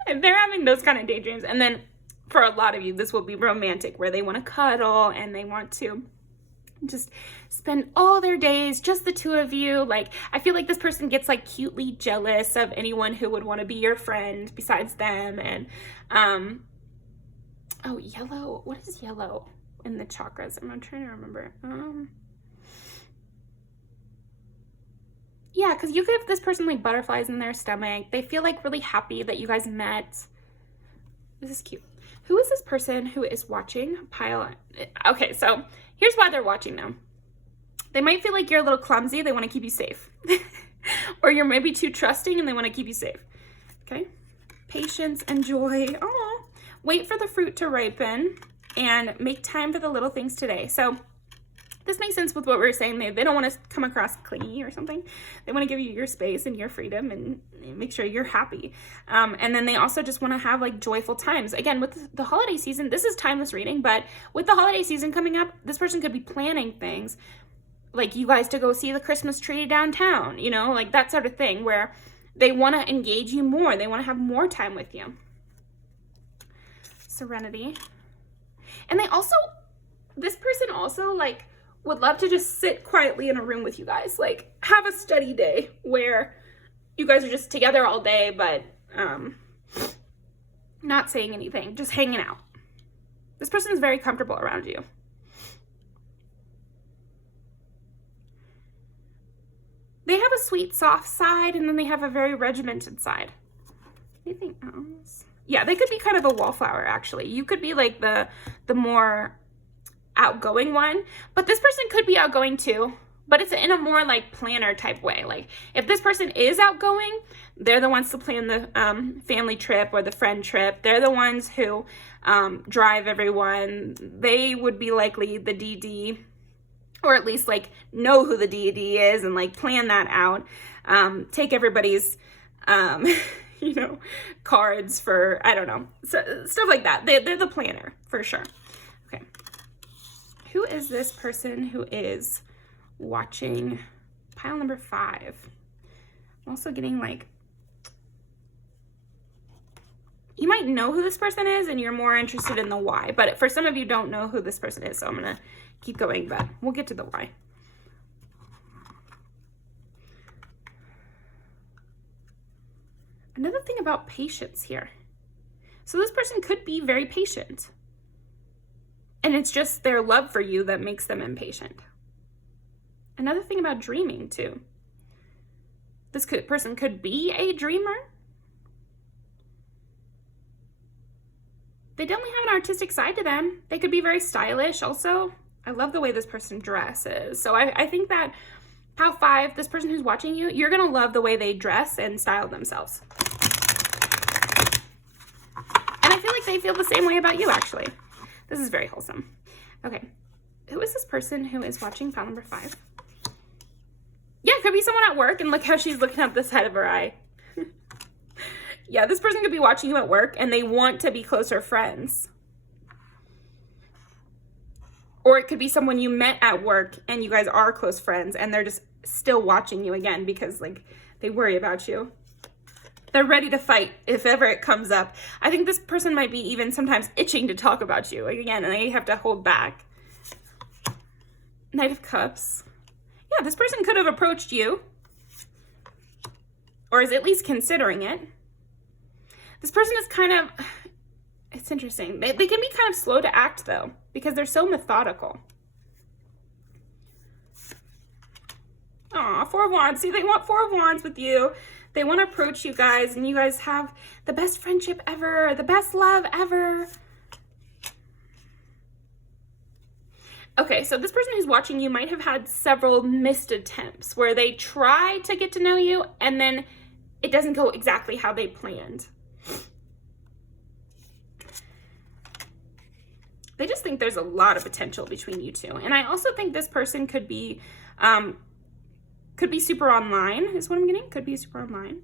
and they're having those kind of daydreams. And then for a lot of you, this will be romantic, where they want to cuddle and they want to just spend all their days, just the two of you. Like, I feel like this person gets like cutely jealous of anyone who would want to be your friend besides them. And Oh, yellow. What is yellow in the chakras? I'm trying to remember. Yeah, because you give this person like butterflies in their stomach. They feel like really happy that you guys met. This is cute. Who is this person who is watching? Okay, so here's why they're watching now. They might feel like you're a little clumsy. They want to keep you safe. Or you're maybe too trusting and they want to keep you safe. Okay. Patience and joy. Oh, wait for the fruit to ripen and make time for the little things today. So this makes sense with what we were saying. They don't want to come across clingy or something. They want to give you your space and your freedom and make sure you're happy. And then they also just want to have like joyful times. Again, with the holiday season, this is timeless reading, but with the holiday season coming up, this person could be planning things like you guys to go see the Christmas tree downtown, you know, like that sort of thing where they want to engage you more. They want to have more time with you. Serenity. And this person also like would love to just sit quietly in a room with you guys, like have a study day where you guys are just together all day, but not saying anything, just hanging out. This person is very comfortable around you. They have a sweet, soft side, and then they have a very regimented side. Anything else? Yeah, they could be kind of a wallflower, actually. You could be like the more outgoing one, but this person could be outgoing too, but it's in a more like planner type way. Like if this person is outgoing, they're the ones to plan the family trip or the friend trip. They're the ones who drive everyone. They would be likely the DD, or at least like know who the DD is and like plan that out. Take everybody's you know, cards for, I don't know, stuff like that. They're the planner for sure. Okay. Who is this person who is watching pile number 5? I'm also getting like, you might know who this person is and you're more interested in the why, but for some of you don't know who this person is, so I'm going to keep going, but we'll get to the why. Another thing about patience here. So this person could be very patient. And it's just their love for you that makes them impatient. Another thing about dreaming too. This person could be a dreamer. They definitely have an artistic side to them. They could be very stylish also. I love the way this person dresses. So I think that pile 5, this person who's watching you, you're going to love the way they dress and style themselves. And I feel like they feel the same way about you, actually. This is very wholesome. Okay. Who is this person who is watching pile number 5? Yeah, it could be someone at work, and look how she's looking up the side of her eye. Yeah, this person could be watching you at work, and they want to be closer friends. Or it could be someone you met at work, and you guys are close friends, and they're just still watching you again because, like, they worry about you. They're ready to fight if ever it comes up. I think this person might be even sometimes itching to talk about you. Like, again, and they have to hold back. Knight of Cups. Yeah, this person could have approached you. Or is at least considering it. This person is kind of... It's interesting. They can be kind of slow to act, though, because they're so methodical. Aw, 4 of Wands. See, they want 4 of Wands with you. They want to approach you guys, and you guys have the best friendship ever, the best love ever. Okay, so this person who's watching you might have had several missed attempts where they try to get to know you, and then it doesn't go exactly how they planned. They just think there's a lot of potential between you two. And I also think this person could be super online, is what I'm getting. Could be super online.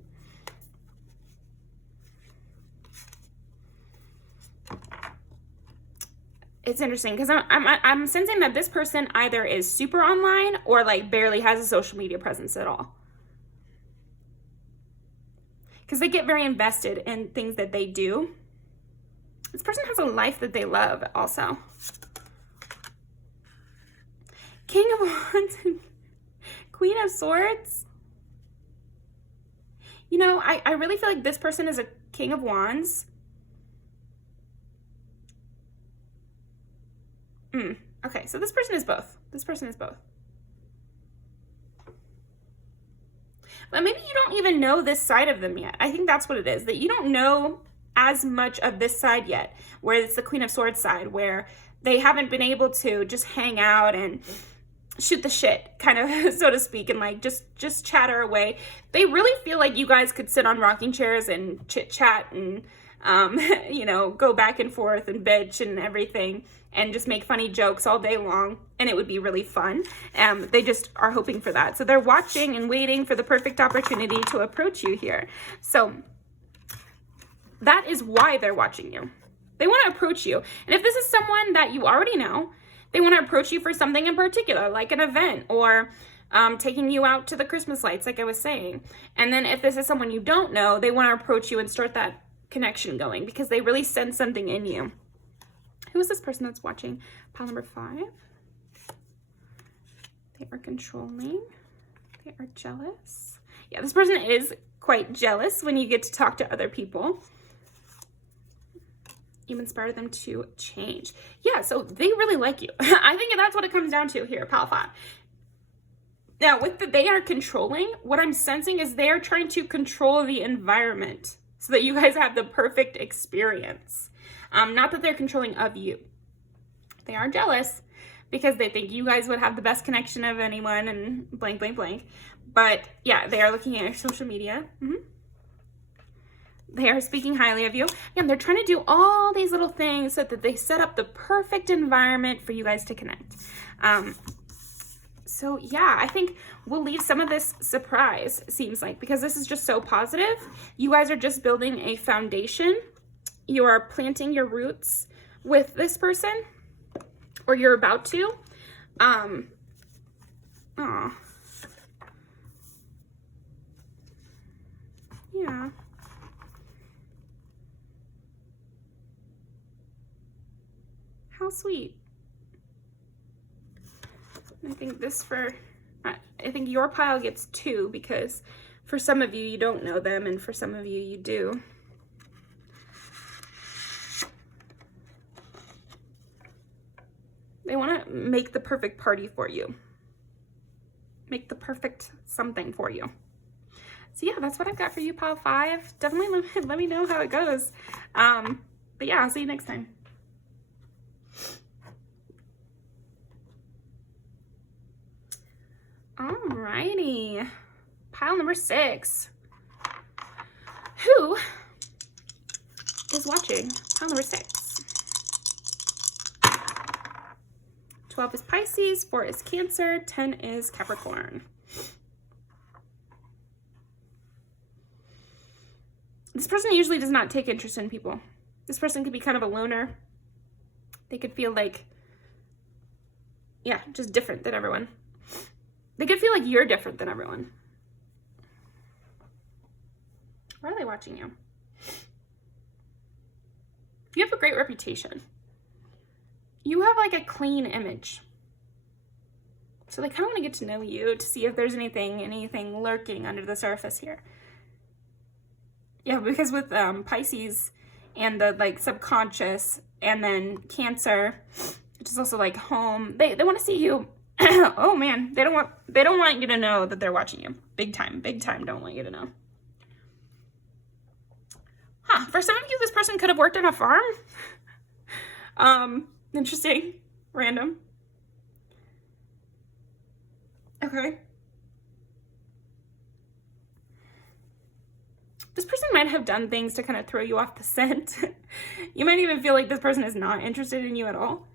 It's interesting because I'm sensing that this person either is super online or like barely has a social media presence at all. Because they get very invested in things that they do. This person has a life that they love also. King of Wands and Queen of Swords. You know, I really feel like this person is a King of Wands. Okay, so this person is both. This person is both. But maybe you don't even know this side of them yet. I think that's what it is, that you don't know as much of this side yet, where it's the Queen of Swords side, where they haven't been able to just hang out and shoot the shit, kind of, so to speak, and like just chatter away. They really feel like you guys could sit on rocking chairs and chit chat and you know, go back and forth and bitch and everything and just make funny jokes all day long, and it would be really fun. They just are hoping for that. So they're watching and waiting for the perfect opportunity to approach you here. So that is why they're watching you. They want to approach you. And if this is someone that you already know, they want to approach you for something in particular, like an event or taking you out to the Christmas lights, like I was saying. And then if this is someone you don't know, they want to approach you and start that connection going because they really sense something in you. Who is this person that's watching? Pile number 5. They are controlling. They are jealous. Yeah, this person is quite jealous when you get to talk to other people. You inspire them to change. Yeah, so they really like you. I think that's what it comes down to here, Pile 5. Now, with the they are controlling, what I'm sensing is they are trying to control the environment so that you guys have the perfect experience. Not that they're controlling of you. They are jealous because they think you guys would have the best connection of anyone and blank, blank, blank. But yeah, they are looking at your social media. They are speaking highly of you. And they're trying to do all these little things so that they set up the perfect environment for you guys to connect. So yeah, I think we'll leave some of this surprise, seems like, because this is just so positive. You guys are just building a foundation. You are planting your roots with this person, or you're about to. Yeah. How sweet. I think I think your pile gets 2 because for some of you, you don't know them, and for some of you, you do. They want to make the perfect party for you. Make the perfect something for you. So yeah, that's what I've got for you, Pile 5. Definitely let me know how it goes. But yeah, I'll see you next time. Alrighty. Pile number 6. Who is watching? Pile number 6. 12 is Pisces, 4 is Cancer, 10 is Capricorn. This person usually does not take interest in people. This person could be kind of a loner. They could feel like, yeah, just different than everyone. They could feel like you're different than everyone. Why are they watching you? You have a great reputation. You have like a clean image. So they kind of want to get to know you to see if there's anything lurking under the surface here. Yeah, because with Pisces and the like subconscious, and then Cancer, which is also like home, they want to see you. Oh man, they don't want you to know that they're watching you. Big time don't want you to know. For some of you, this person could have worked on a farm. Interesting. Random. Okay. This person might have done things to kind of throw you off the scent. You might even feel like this person is not interested in you at all.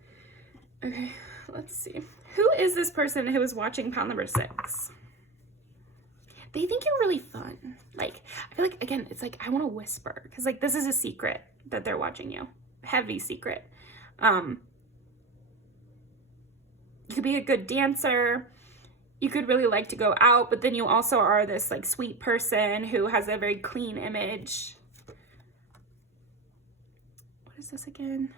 Okay, let's see. Who is this person who is watching pile number 6? They think you're really fun. Like, I feel like, again, it's like, I want to whisper. Because, like, this is a secret that they're watching you. Heavy secret. You could be a good dancer. You could really like to go out. But then you also are this, like, sweet person who has a very clean image. What is this again?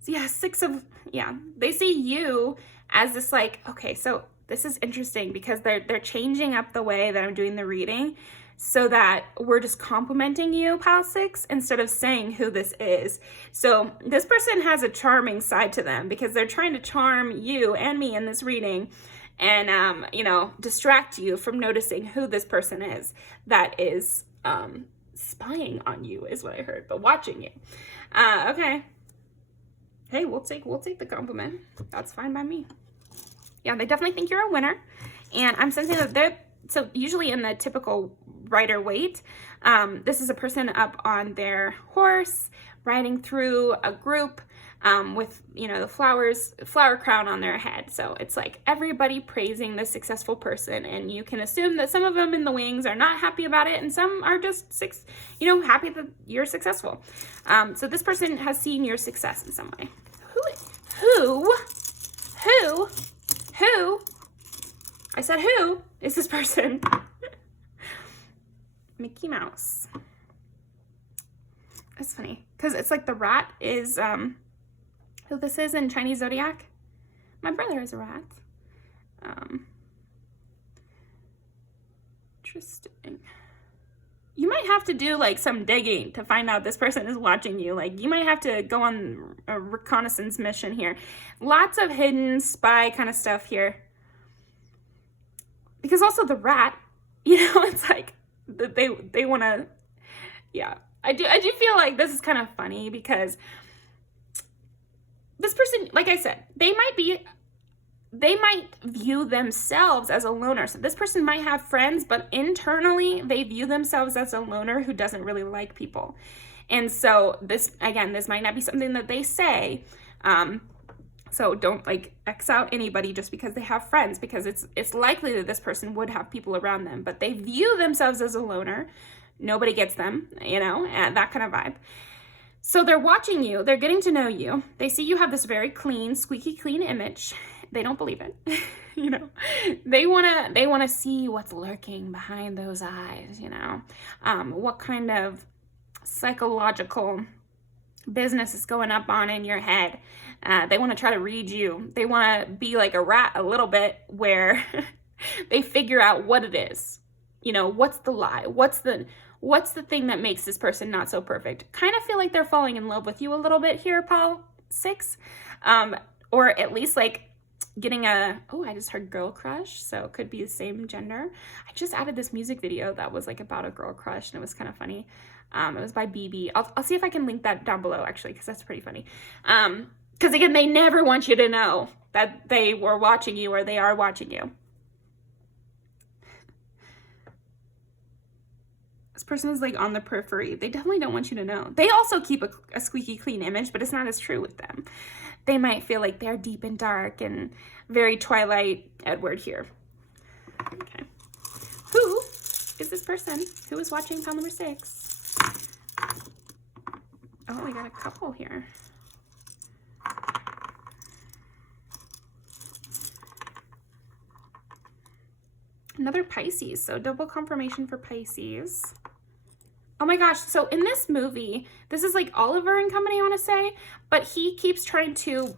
So, yeah, 6 of... Yeah, they see you as this, like, okay, so... This is interesting because they're changing up the way that I'm doing the reading so that we're just complimenting you, pile 6, instead of saying who this is. So this person has a charming side to them because they're trying to charm you and me in this reading and, you know, distract you from noticing who this person is that is spying on you, is what I heard, but watching you. Okay. Hey, we'll take the compliment. That's fine by me. Yeah, they definitely think you're a winner. And I'm sensing that they're, so usually in the typical rider weight, this is a person up on their horse, riding through a group with, you know, the flower crown on their head. So it's like everybody praising the successful person, and you can assume that some of them in the wings are not happy about it, and some are just, happy that you're successful. So this person has seen your success in some way. Who? I said who is this person? Mickey Mouse. That's funny because it's like the rat is who this is in Chinese zodiac. My brother is a rat. Interesting. You might have to do like some digging to find out this person is watching you. Like you might have to go on a reconnaissance mission here. Lots of hidden spy kind of stuff here. Because also the rat, it's like they want to, yeah. I do feel like this is kind of funny because this person, like I said, they might view themselves as a loner. So this person might have friends, but internally they view themselves as a loner who doesn't really like people. And so this might not be something that they say. So don't like X out anybody just because they have friends, because it's likely that this person would have people around them, but they view themselves as a loner. Nobody gets them, and that kind of vibe. So they're watching you, they're getting to know you. They see you have this very clean, squeaky clean image. They don't believe it. They want to see what's lurking behind those eyes, what kind of psychological business is going up on in your head. They want to try to read you. They want to be like a rat a little bit, where they figure out what it is. What's the lie? What's the thing that makes this person not so perfect? Kind of feel like they're falling in love with you a little bit here, Paul 6. Or at least like getting I just heard girl crush, so it could be the same gender. I just added this music video that was like about a girl crush, and it was kind of funny. It was by BB. I'll see if I can link that down below, actually, because that's pretty funny. Because again, they never want you to know that they were watching you or they are watching you. This person is like on the periphery. They definitely don't want you to know. They also keep a squeaky clean image, but it's not as true with them. They might feel like they're deep and dark and very Twilight Edward here. Okay. Who is this person? Who is watching pile number 6? Oh, we got a couple here. Another Pisces, so double confirmation for Pisces. Oh my gosh, so in this movie, this is like Oliver and company, I want to say, but he keeps trying to,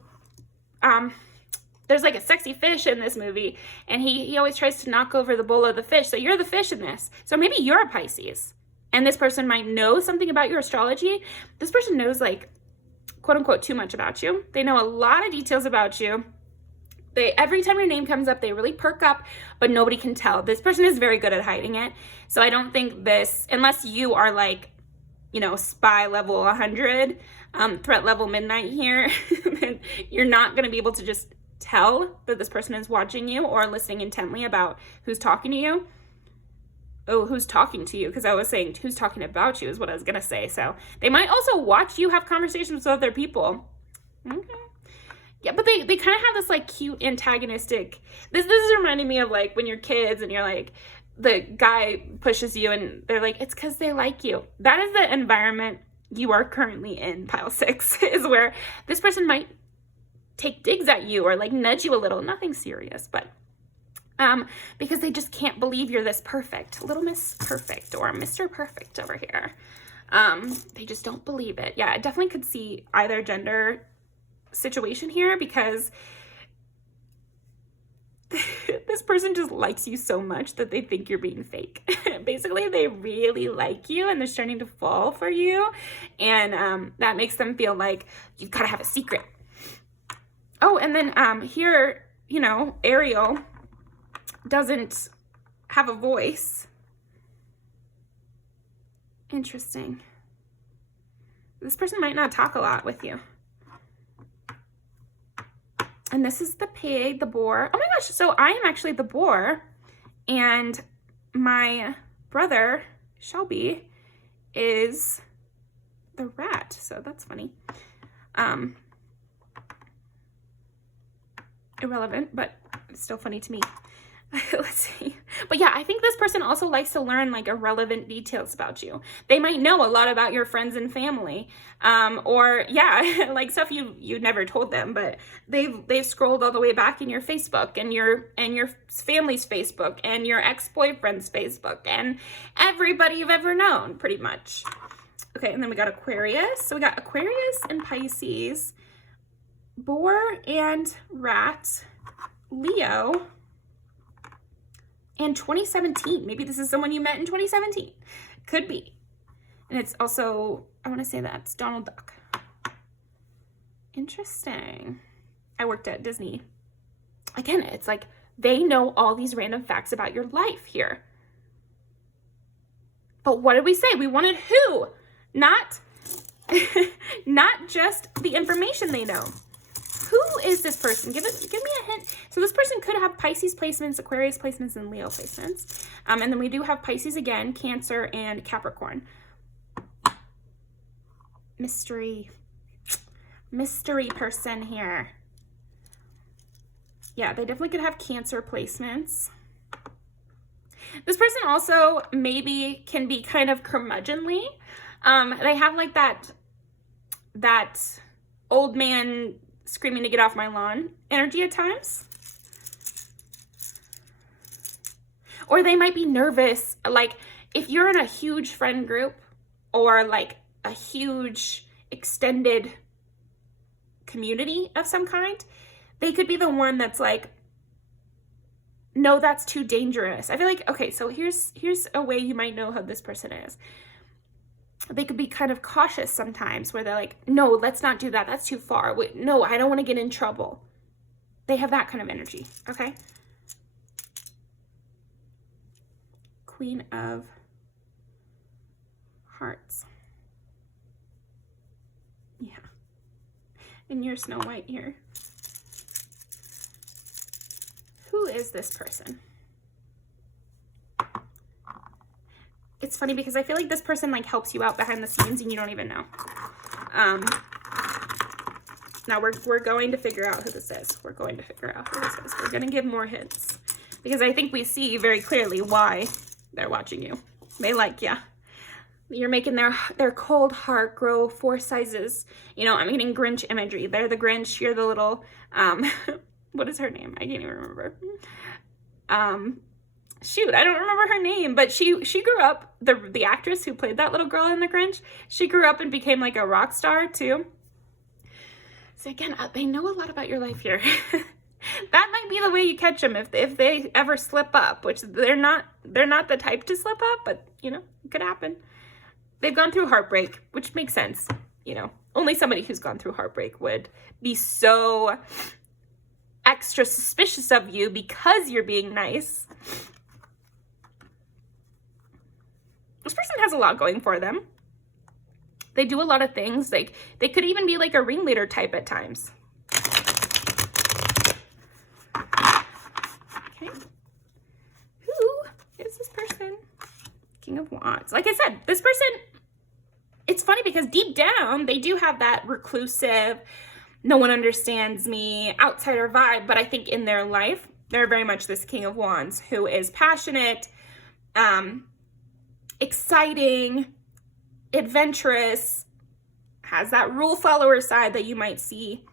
there's like a sexy fish in this movie, and he always tries to knock over the bowl of the fish, so you're the fish in this. So maybe you're a Pisces, and this person might know something about your astrology. This person knows like, quote unquote, too much about you. They know a lot of details about you. Every time your name comes up, they really perk up, but nobody can tell. This person is very good at hiding it. So I don't think this, unless you are like, spy level 100, threat level midnight here, then you're not going to be able to just tell that this person is watching you or listening intently about who's talking to you. Oh, who's talking to you? Because I was saying who's talking about you is what I was going to say. So they might also watch you have conversations with other people. Okay. Yeah, but they kind of have this like cute antagonistic, this is reminding me of like when you're kids and you're like, the guy pushes you and they're like, it's because they like you. That is the environment you are currently in, pile 6, is where this person might take digs at you or like nudge you a little. Nothing serious, but because they just can't believe you're this perfect. Little Miss Perfect or Mr. Perfect over here. They just don't believe it. Yeah, I definitely could see either gender situation here, because this person just likes you so much that they think you're being fake. Basically, they really like you and they're starting to fall for you. And that makes them feel like you've got to have a secret. Oh, and then here, you know, Ariel doesn't have a voice. Interesting. This person might not talk a lot with you. And this is the pig, the boar. Oh my gosh, so I am actually the boar, and my brother, Shelby, is the rat. So that's funny. Irrelevant, but it's still funny to me. Let's see. But yeah, I think this person also likes to learn like irrelevant details about you. They might know a lot about your friends and family, or yeah, like stuff you never told them. But they've scrolled all the way back in your Facebook and your family's Facebook and your ex-boyfriend's Facebook and everybody you've ever known, pretty much. Okay, and then we got Aquarius. So we got Aquarius and Pisces, boar and rat, Leo. And 2017. Maybe this is someone you met in 2017. Could be. And it's also, I want to say that's Donald Duck. Interesting. I worked at Disney. Again, it's like they know all these random facts about your life here. But what did we say? We wanted who? Not just the information they know. Who is this person? Give me a hint. So this person could have Pisces placements, Aquarius placements, and Leo placements. And then we do have Pisces again, Cancer, and Capricorn. Mystery person here. Yeah, they definitely could have Cancer placements. This person also maybe can be kind of curmudgeonly. They have like that old man screaming to get off my lawn energy at times. Or they might be nervous. Like if you're in a huge friend group or like a huge extended community of some kind, they could be the one that's like, no, that's too dangerous. I feel like, okay, so here's a way you might know how this person is. They could be kind of cautious sometimes where they're like, no, let's not do that. That's too far. Wait, no, I don't want to get in trouble. They have that kind of energy, okay? Queen of Hearts. Yeah. And you're Snow White here. Who is this person? It's funny because I feel like this person like helps you out behind the scenes and you don't even know. Now we're going to figure out who this is. We're going to figure out who this is. We're going to give more hints because I think we see very clearly why they're watching you. They like you. You're making their cold heart grow 4 sizes. You know, I'm getting Grinch imagery. They're the Grinch. You're the little, what is her name? I can't even remember. Shoot, I don't remember her name, but she grew up, the actress who played that little girl in The Grinch, she grew up and became like a rock star too. So again, they know a lot about your life here. That might be the way you catch them if they ever slip up, which they're not the type to slip up, but you know, it could happen. They've gone through heartbreak, which makes sense. You know, only somebody who's gone through heartbreak would be so extra suspicious of you because you're being nice. This person has a lot going for them. They do a lot of things. Like they could even be like a ringleader type at times. Okay. Who is this person? King of Wands. Like I said, this person, it's funny because deep down, they do have that reclusive, no one understands me, outsider vibe. But I think in their life, they're very much this King of Wands who is passionate, exciting, adventurous, has that rule follower side that you might see.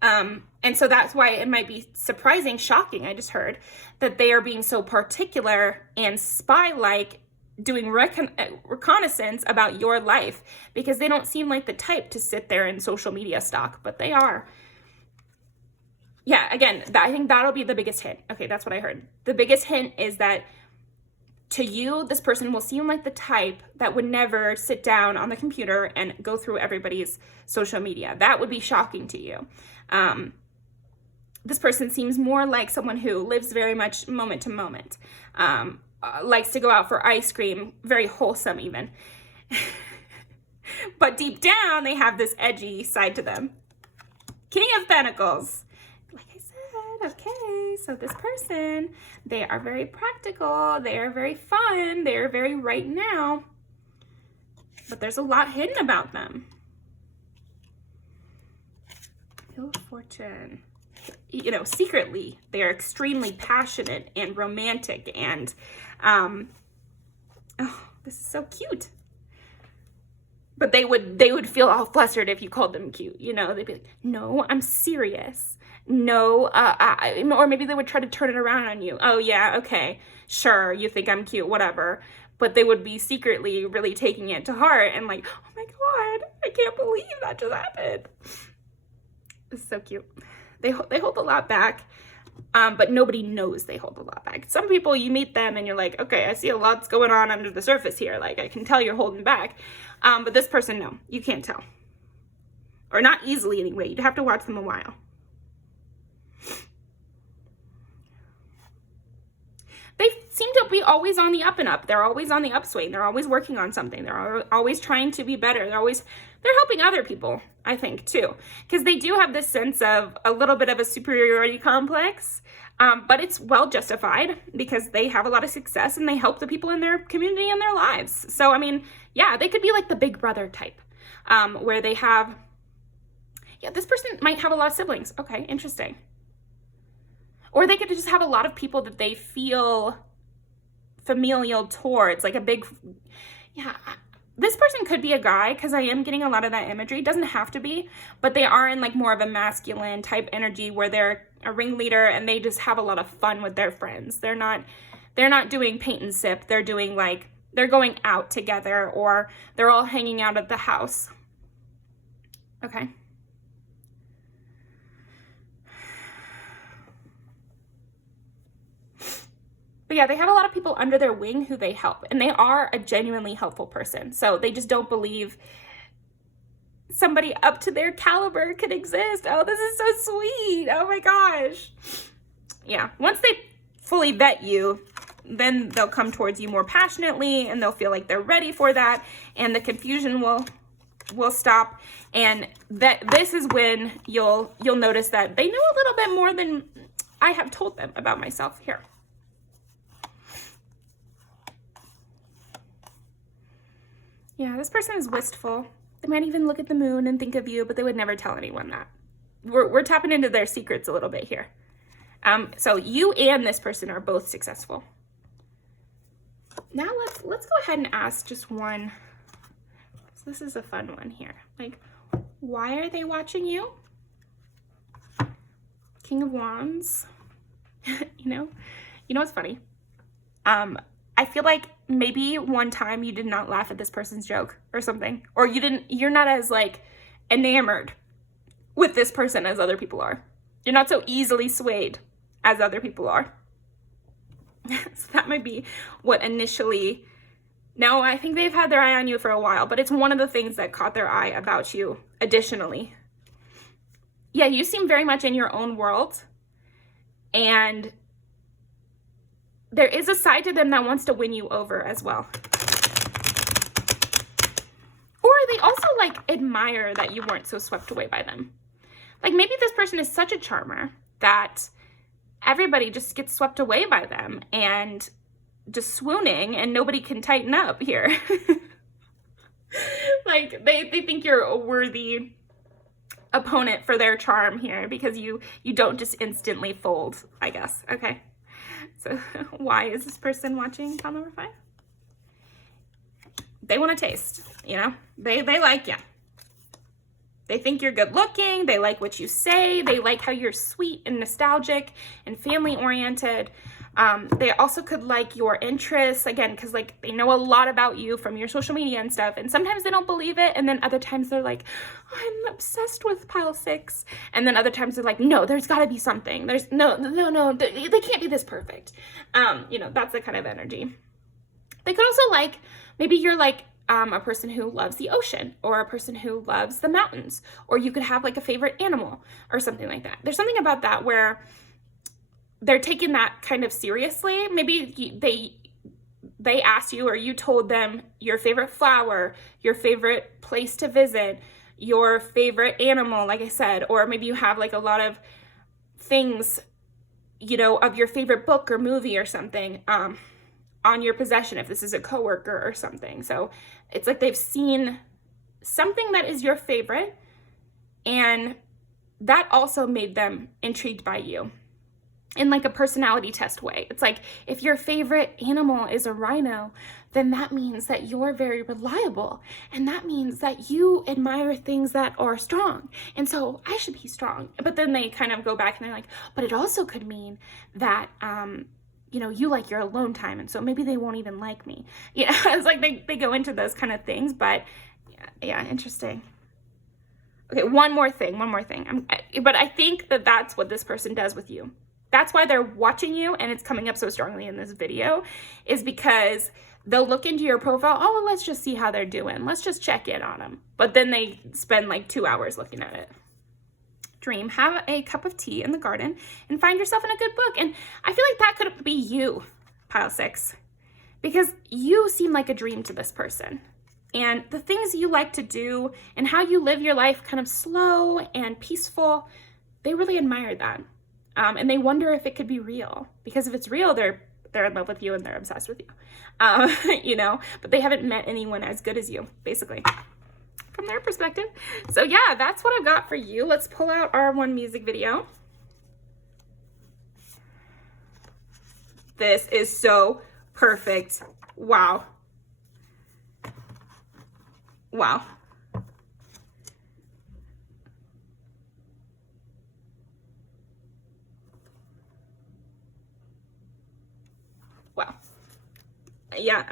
And so that's why it might be surprising, shocking, I just heard, that they are being so particular and spy-like, doing reconnaissance about your life, because they don't seem like the type to sit there in social media stalk, but they are. Yeah, again, I think that'll be the biggest hint. Okay, that's what I heard. The biggest hint is that to you, this person will seem like the type that would never sit down on the computer and go through everybody's social media. That would be shocking to you. This person seems more like someone who lives very much moment to moment, likes to go out for ice cream, very wholesome even. But deep down, they have this edgy side to them. King of Pentacles. Like I said, okay, so this person, they are very practical, they are very fun, they are very right now, but there's a lot hidden about them. Wheel of Fortune. You know, secretly, they are extremely passionate and romantic and, oh, this is so cute. But they would feel all flustered if you called them cute. You know, they'd be like, no, I'm serious. No, or maybe they would try to turn it around on you. Oh yeah, okay, sure, you think I'm cute, whatever. But they would be secretly really taking it to heart and like, oh my God, I can't believe that just happened. It's so cute. They hold a lot back, but nobody knows they hold a lot back. Some people, you meet them and you're like, okay, I see a lot's going on under the surface here. Like, I can tell you're holding back. But this person, no, you can't tell. Or not easily anyway. You'd have to watch them a while. They seem to be always on the up and up. They're always on the upswing. They're always working on something. They're always trying to be better. They're helping other people, I think, too. Because they do have this sense of a little bit of a superiority complex, but it's well justified because they have a lot of success and they help the people in their community and their lives. So, I mean, yeah, they could be like the big brother type, where they have, yeah, this person might have a lot of siblings. Okay, interesting. Or they could just have a lot of people that they feel familial towards, like a big, yeah. This person could be a guy because I am getting a lot of that imagery. It doesn't have to be, but they are in like more of a masculine type energy where they're a ringleader and they just have a lot of fun with their friends. They're not doing paint and sip. They're doing like, they're going out together or they're all hanging out at the house. Okay. But yeah, they have a lot of people under their wing who they help, and they are a genuinely helpful person. So they just don't believe somebody up to their caliber could exist. Oh, this is so sweet. Oh my gosh. Yeah, once they fully vet you, then they'll come towards you more passionately and they'll feel like they're ready for that, and the confusion will stop. And that this is when you'll notice that they know a little bit more than I have told them about myself here. Yeah, this person is wistful. They might even look at the moon and think of you, but they would never tell anyone that. We're tapping into their secrets a little bit here. So you and this person are both successful. Now let's go ahead and ask just one. So this is a fun one here. Like, why are they watching you? King of Wands. you know what's funny? I feel like maybe one time you did not laugh at this person's joke or something, or you're not as like enamored with this person as other people are. You're not so easily swayed as other people are. So that might be what initially, no, I think they've had their eye on you for a while, but it's one of the things that caught their eye about you additionally. Yeah, you seem very much in your own world, and there is a side to them that wants to win you over as well. Or they also like admire that you weren't so swept away by them. Like maybe this person is such a charmer that everybody just gets swept away by them and just swooning and nobody can tighten up here. Like they think you're a worthy opponent for their charm here because you don't just instantly fold, I guess. Okay. So why is this person watching pile number 5? They want to taste, they like you. They think you're good looking. They like what you say. They like how you're sweet and nostalgic and family oriented. They also could like your interests, again, because like they know a lot about you from your social media and stuff, and sometimes they don't believe it, and then other times they're like, oh, I'm obsessed with pile 6, and then other times they're like, no, there's got to be something. There's no, they can't be this perfect. You know, that's the kind of energy. They could also like, maybe you're like a person who loves the ocean, or a person who loves the mountains, or you could have like a favorite animal or something like that. There's something about that where they're taking that kind of seriously. Maybe they asked you, or you told them your favorite flower, your favorite place to visit, your favorite animal, like I said, or maybe you have like a lot of things, you know, of your favorite book or movie or something on your possession, if this is a coworker or something. So it's like they've seen something that is your favorite, and that also made them intrigued by you in like a personality test way. It's like, if your favorite animal is a rhino, then that means that you're very reliable, and that means that you admire things that are strong, and so I should be strong. But then they kind of go back and they're like, but it also could mean that you know, you like your alone time, and so maybe they won't even like me. Yeah, it's like they go into those kind of things. But yeah, interesting. Okay, one more thing. But I think that that's what this person does with you. That's why they're watching you, and it's coming up so strongly in this video, is because they'll look into your profile. Oh, well, let's just see how they're doing. Let's just check in on them. But then they spend like 2 hours looking at it. Dream, have a cup of tea in the garden and find yourself in a good book. And I feel like that could be you, pile 6, because you seem like a dream to this person. And the things you like to do and how you live your life kind of slow and peaceful, they really admire that. And they wonder if it could be real, because if it's real, they're in love with you and they're obsessed with you, you know, but they haven't met anyone as good as you, basically, from their perspective. So yeah, that's what I've got for you. Let's pull out our one music video. This is so perfect. Wow. Wow. Wow. Yeah,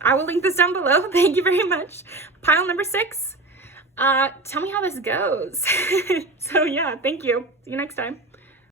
I will link this down below. Thank you very much. Pile number 6. Tell me how this goes. So yeah, thank you. See you next time.